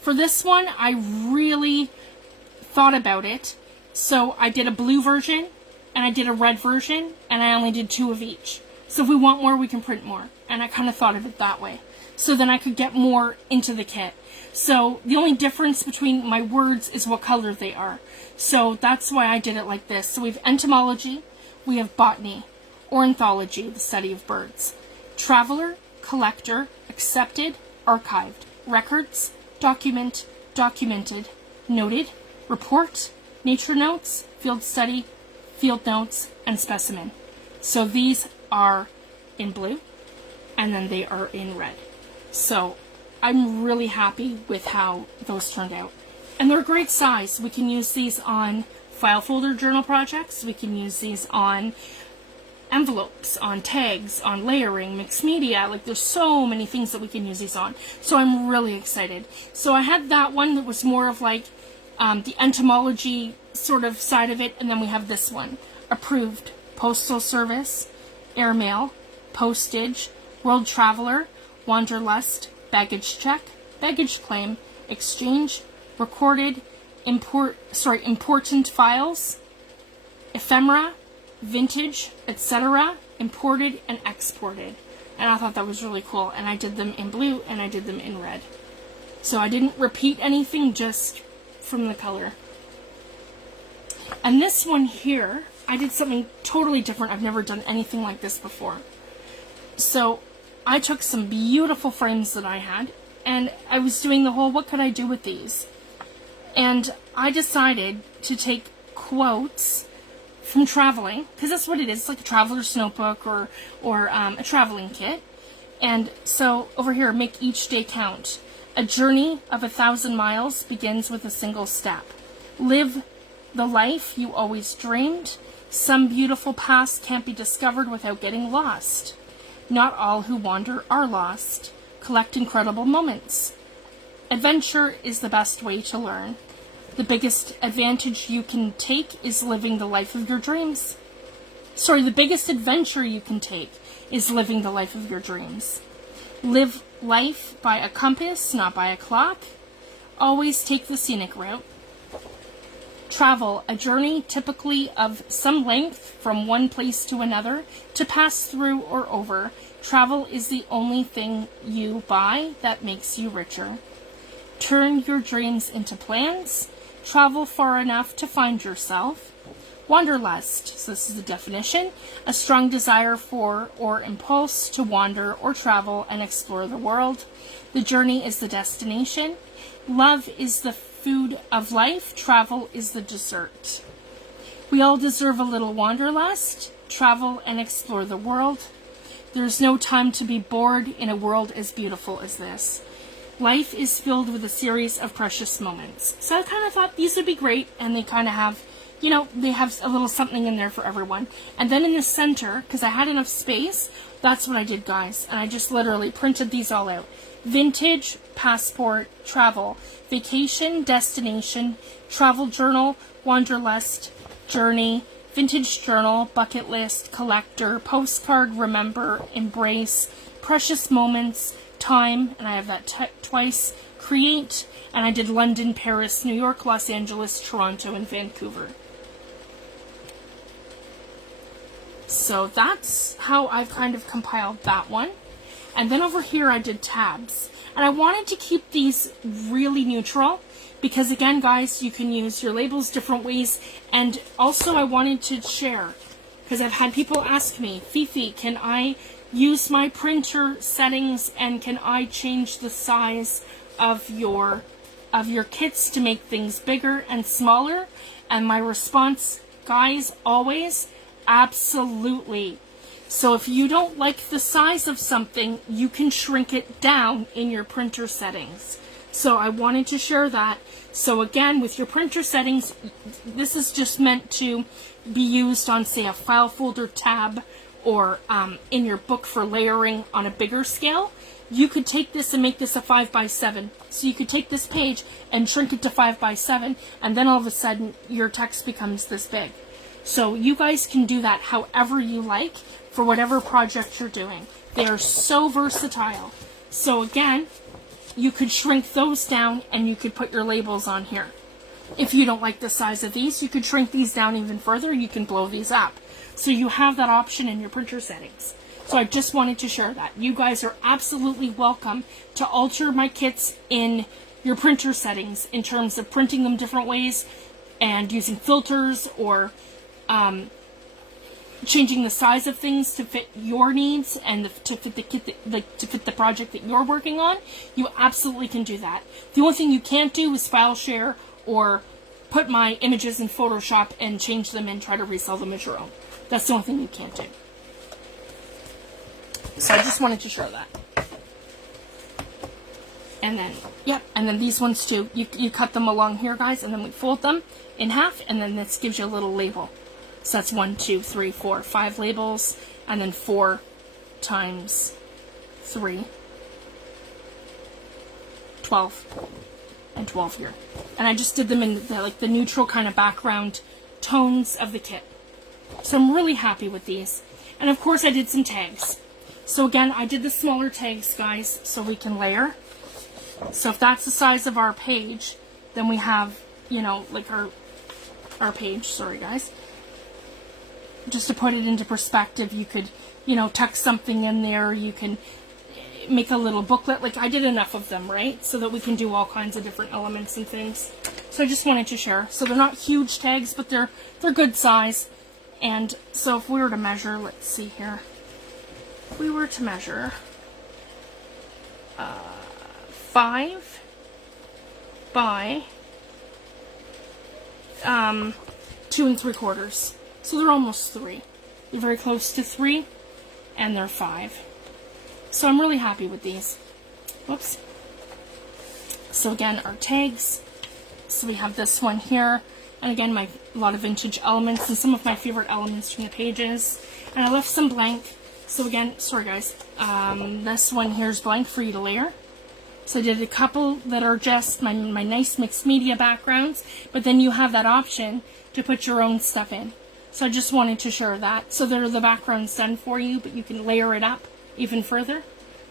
for this one, I really thought about it. So I did a blue version, and I did a red version, and I only did 2 of each. So if we want more, we can print more. And I kind of thought of it that way. So then I could get more into the kit. So the only difference between my words is what color they are. So that's why I did it like this. So we have entomology, we have botany, ornithology, the study of birds, traveler, collector, accepted, archived, records, document, documented, noted, report, nature notes, field study, field notes, and specimen. So these are in blue, and then they are in red. So I'm really happy with how those turned out. And they're a great size. We can use these on file folder journal projects. We can use these on envelopes, on tags, on layering, mixed media. Like, there's so many things that we can use these on. So I'm really excited. So I had that one that was more of like the entomology sort of side of it. And then we have this one. Approved. Postal Service, Airmail, Postage, World Traveler, Wanderlust, Baggage Check, Baggage Claim, Exchange, Recorded, Important Files, Ephemera, Vintage, etc., Imported, and Exported. And I thought that was really cool. And I did them in blue, and I did them in red. So I didn't repeat anything, just from the color. And this one here, I did something totally different. I've never done anything like this before. So I took some beautiful frames that I had, and I was doing the whole, what could I do with these? And I decided to take quotes from traveling, because that's what it is. It's like a traveler's notebook or a traveling kit. And so over here, make each day count. A journey of 1,000 miles begins with a single step. Live the life you always dreamed. Some beautiful past can't be discovered without getting lost. Not all who wander are lost. Collect incredible moments. Adventure is the best way to learn. The biggest advantage you can take is living the life of your dreams. The biggest adventure you can take is living the life of your dreams. Live life by a compass, not by a clock. Always take the scenic route. Travel, a journey typically of some length from one place to another, to pass through or over. Travel is the only thing you buy that makes you richer. Turn your dreams into plans. Travel far enough to find yourself. Wanderlust, so this is the definition, a strong desire for or impulse to wander or travel and explore the world. The journey is the destination. Love is the food of life. Travel is the dessert. We all deserve a little wanderlust. Travel and explore the world. There's no time to be bored in a world as beautiful as this. Life is filled with a series of precious moments. So I kind of thought these would be great, and they kind of have, you know, they have a little something in there for everyone. And then in the center, because I had enough space, that's what I did, guys. And I just literally printed these all out. Vintage, passport, travel, vacation, destination, travel journal, wanderlust, journey, vintage journal, bucket list, collector, postcard, remember, embrace, precious moments, time, and I have that twice, create, and I did London, Paris, New York, Los Angeles, Toronto, and Vancouver. So that's how I've kind of compiled that one. And then over here I did tabs. And I wanted to keep these really neutral because, again, guys, you can use your labels different ways. And also I wanted to share, because I've had people ask me, Fifi, can I use my printer settings and can I change the size of your kits to make things bigger and smaller? And my response, guys, always, absolutely. So if you don't like the size of something, you can shrink it down in your printer settings. So I wanted to share that. So again, with your printer settings, this is just meant to be used on, say, a file folder tab or in your book for layering on a bigger scale. You could take this and make this a 5x7. So you could take this page and shrink it to 5x7, and then all of a sudden your text becomes this big. So you guys can do that however you like for whatever project you're doing. They are so versatile. So again, you could shrink those down and you could put your labels on here. If you don't like the size of these, you could shrink these down even further. You can blow these up. So you have that option in your printer settings. So I just wanted to share that. You guys are absolutely welcome to alter my kits in your printer settings in terms of printing them different ways and using filters or changing the size of things to fit your needs and to fit the kit, to fit the project that you're working on. You absolutely can do that. The only thing you can't do is file share or put my images in Photoshop and change them and try to resell them as your own. That's the only thing you can't do. So I just wanted to share that. And then, yep, and then these ones too. You cut them along here, guys, and then we fold them in half, and then this gives you a little label. So that's 1, 2, 3, 4, 5 labels, and then 4 times 3, 12, and 12 here. And I just did them in the neutral kind of background tones of the kit. So I'm really happy with these. And of course I did some tags. So again, I did the smaller tags, guys, so we can layer. So if that's the size of our page, then we have, you know, like our page, sorry guys. Just to put it into perspective, you could, you know, tuck something in there. You can make a little booklet. Like I did enough of them, right? So that we can do all kinds of different elements and things. So I just wanted to share. So they're not huge tags, but they're good size. And so if we were to measure, let's see here. If we were to measure 5 by 2 3/4. So they're almost 3. They're very close to 3, and they're 5. So I'm really happy with these. Whoops. So again, our tags. So we have this one here, and again, a lot of vintage elements and some of my favorite elements from the pages. And I left some blank. So again, sorry guys, this one here is blank for you to layer. So I did a couple that are just my nice mixed media backgrounds, but then you have that option to put your own stuff in. So I just wanted to share that. So there are the backgrounds done for you, but you can layer it up even further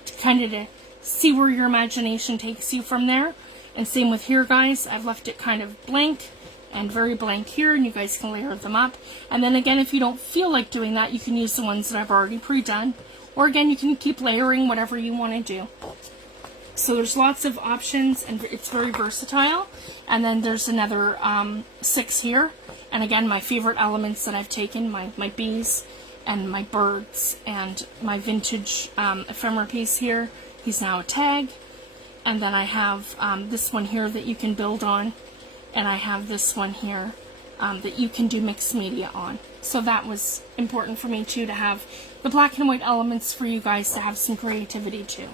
to kind of see where your imagination takes you from there. And same with here, guys. I've left it kind of blank and very blank here, and you guys can layer them up. And then again, if you don't feel like doing that, you can use the ones that I've already pre-done. Or again, you can keep layering whatever you want to do. So there's lots of options, and it's very versatile. And then there's another 6 here. And again, my favorite elements that I've taken, my bees and my birds and my vintage ephemera piece here. He's now a tag. And then I have this one here that you can build on. And I have this one here that you can do mixed media on. So that was important for me too, to have the black and white elements for you guys to have some creativity too.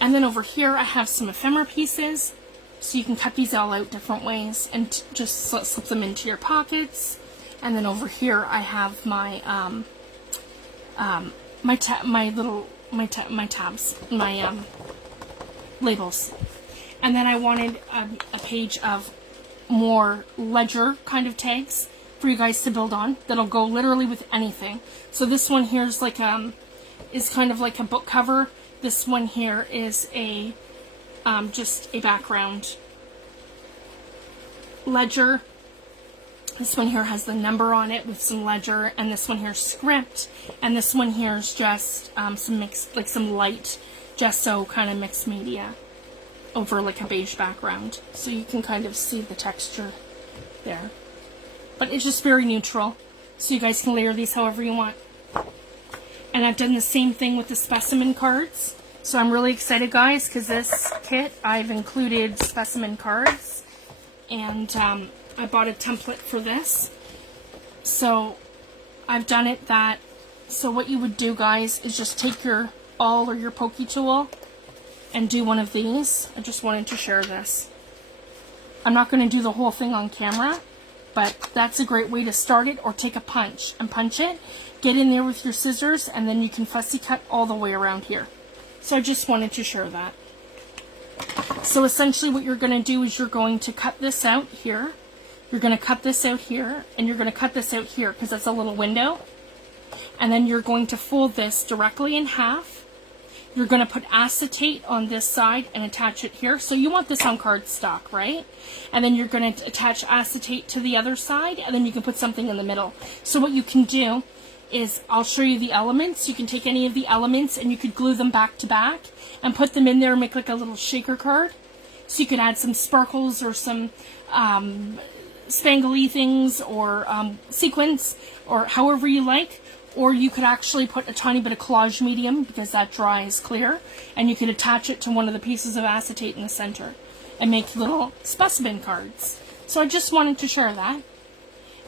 And then over here I have some ephemera pieces. So you can cut these all out different ways and just slip them into your pockets. And then over here I have my tabs, labels. And then I wanted a page of more ledger kind of tags for you guys to build on that'll go literally with anything. So this one here is like is kind of like a book cover. This one here is a just a background ledger. This one here has the number on it with some ledger, and this one here is script, and this one here is just some mixed, like some light gesso kind of mixed media over like a beige background, so you can kind of see the texture there. But it's just very neutral, so you guys can layer these however you want. And I've done the same thing with the specimen cards. So I'm really excited, guys, because this kit, I've included specimen cards, and I bought a template for this. So I've done it that, so what you would do, guys, is just take your awl or your pokey tool and do one of these. I just wanted to share this. I'm not going to do the whole thing on camera, but that's a great way to start it. Or take a punch and punch it. Get in there with your scissors, and then you can fussy cut all the way around here. So I just wanted to share that. So essentially what you're going to do is you're going to cut this out here. You're going to cut this out here, and you're going to cut this out here because that's a little window. And then you're going to fold this directly in half. You're going to put acetate on this side and attach it here. So you want this on cardstock, right? And then you're going to attach acetate to the other side, and then you can put something in the middle. So what you can do is, I'll show you the elements. You can take any of the elements and you could glue them back to back and put them in there and make like a little shaker card. So you could add some sparkles or some spangly things or sequins or however you like. Or you could actually put a tiny bit of collage medium, because that dries clear, and you could attach it to one of the pieces of acetate in the center and make little specimen cards. So I just wanted to share that.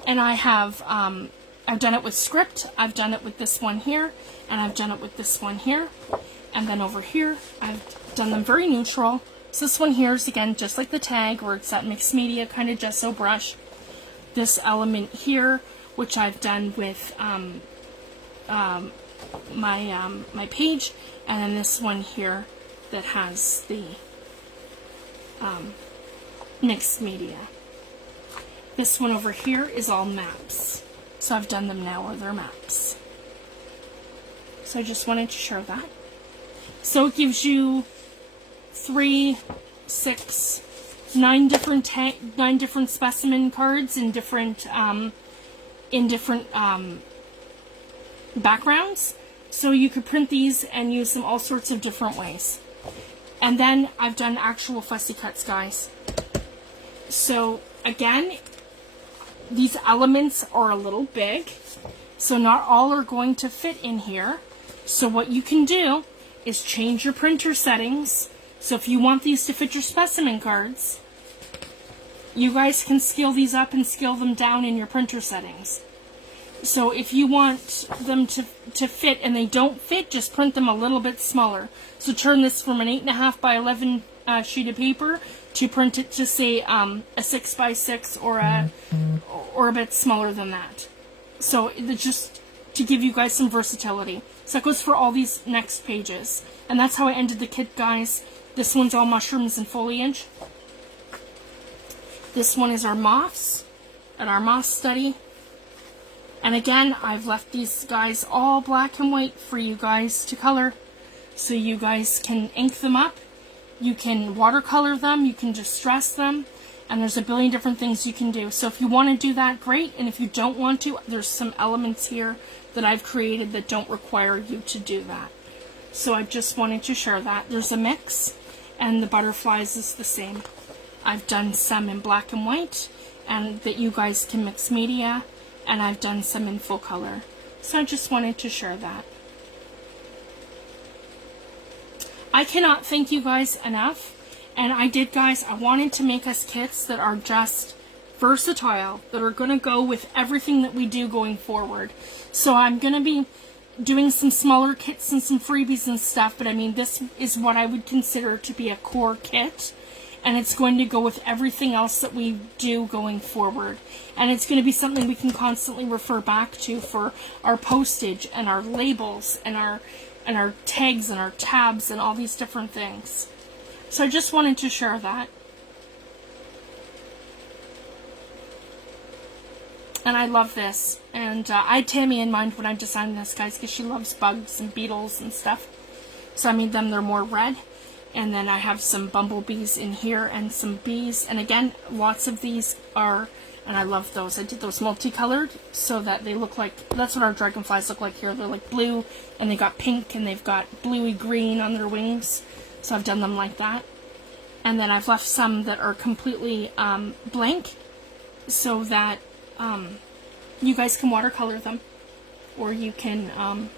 And I have, I've done it with script, I've done it with this one here, and I've done it with this one here. And then over here, I've done them very neutral. So this one here is, again, just like the tag, where it's that mixed media kind of gesso brush. This element here, which I've done with my page, and then this one here that has the mixed media. This one over here is all maps. So I've done them now, or they're maps. So I just wanted to share that. So it gives you 3, 6, 9 different specimen cards in different backgrounds. So you could print these and use them all sorts of different ways. And then I've done actual fussy cuts, guys. So again, these elements are a little big, so not all are going to fit in here. So what you can do is change your printer settings. So if you want these to fit your specimen cards, you guys can scale these up and scale them down in your printer settings. So if you want them to fit and they don't fit, just print them a little bit smaller. So turn this from an 8.5 by 11 sheet of paper to print it to, say, a 6 by 6 or a bit smaller than that. So just to give you guys some versatility. So that goes for all these next pages. And that's how I ended the kit, guys. This one's all mushrooms and foliage. This one is our moths and our moth study. And again, I've left these guys all black and white for you guys to color. So you guys can ink them up. You can watercolor them. You can distress them. And there's a billion different things you can do. So if you want to do that, great. And if you don't want to, there's some elements here that I've created that don't require you to do that. So I just wanted to share that. There's a mix, and the butterflies is the same. I've done some in black and white, and that you guys can mix media, and I've done some in full color. So I just wanted to share that. I cannot thank you guys enough. And I did, guys, I wanted to make us kits that are just versatile, that are going to go with everything that we do going forward. So I'm going to be doing some smaller kits and some freebies and stuff, but I mean, this is what I would consider to be a core kit. And it's going to go with everything else that we do going forward. And it's going to be something we can constantly refer back to for our postage and our labels and our tags and our tabs and all these different things. So I just wanted to share that. And I love this. And I had Tammy in mind when I designed this, guys, because she loves bugs and beetles and stuff. So I made them, they're more red. And then I have some Bumble Bees in here and some bees. And again, lots of these are, and I love those. I did those multicolored so that they look like, that's what our dragonflies look like here. They're like blue, and they got pink, and they've got bluey green on their wings. So I've done them like that. And then I've left some that are completely blank so that you guys can watercolor them. Or you can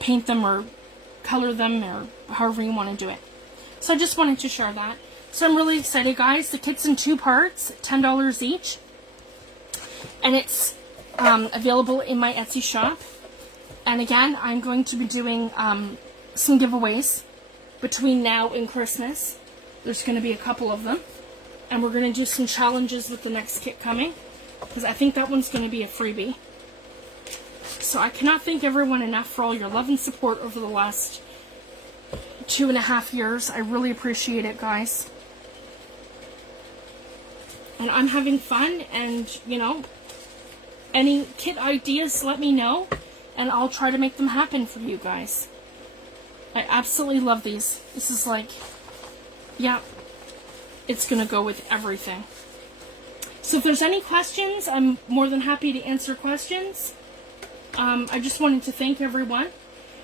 paint them or color them or however you want to do it. So I just wanted to share that. So I'm really excited, guys. The kit's in 2 parts, $10 each. And it's available in my Etsy shop. And again, I'm going to be doing some giveaways between now and Christmas. There's going to be a couple of them. And we're going to do some challenges with the next kit coming, because I think that one's going to be a freebie. So I cannot thank everyone enough for all your love and support over the last 2.5 years. I really appreciate it, guys. And I'm having fun, and, you know, any kit ideas, let me know. And I'll try to make them happen for you guys. I absolutely love these. This is like, yeah, it's going to go with everything. So if there's any questions, I'm more than happy to answer questions. I just wanted to thank everyone.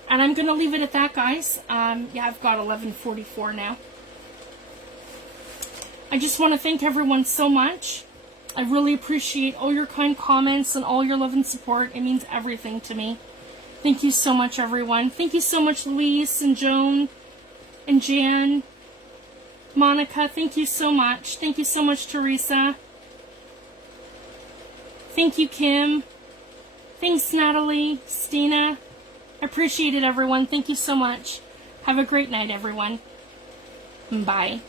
And I'm going to leave it at that, guys. Yeah, I've got 11:44 now. I just want to thank everyone so much. I really appreciate all your kind comments and all your love and support. It means everything to me. Thank you so much, everyone. Thank you so much, Louise and Joan and Jan. Monica, thank you so much. Thank you so much, Teresa. Thank you, Kim. Thanks, Natalie, Stina. I appreciate it, everyone. Thank you so much. Have a great night, everyone. Bye.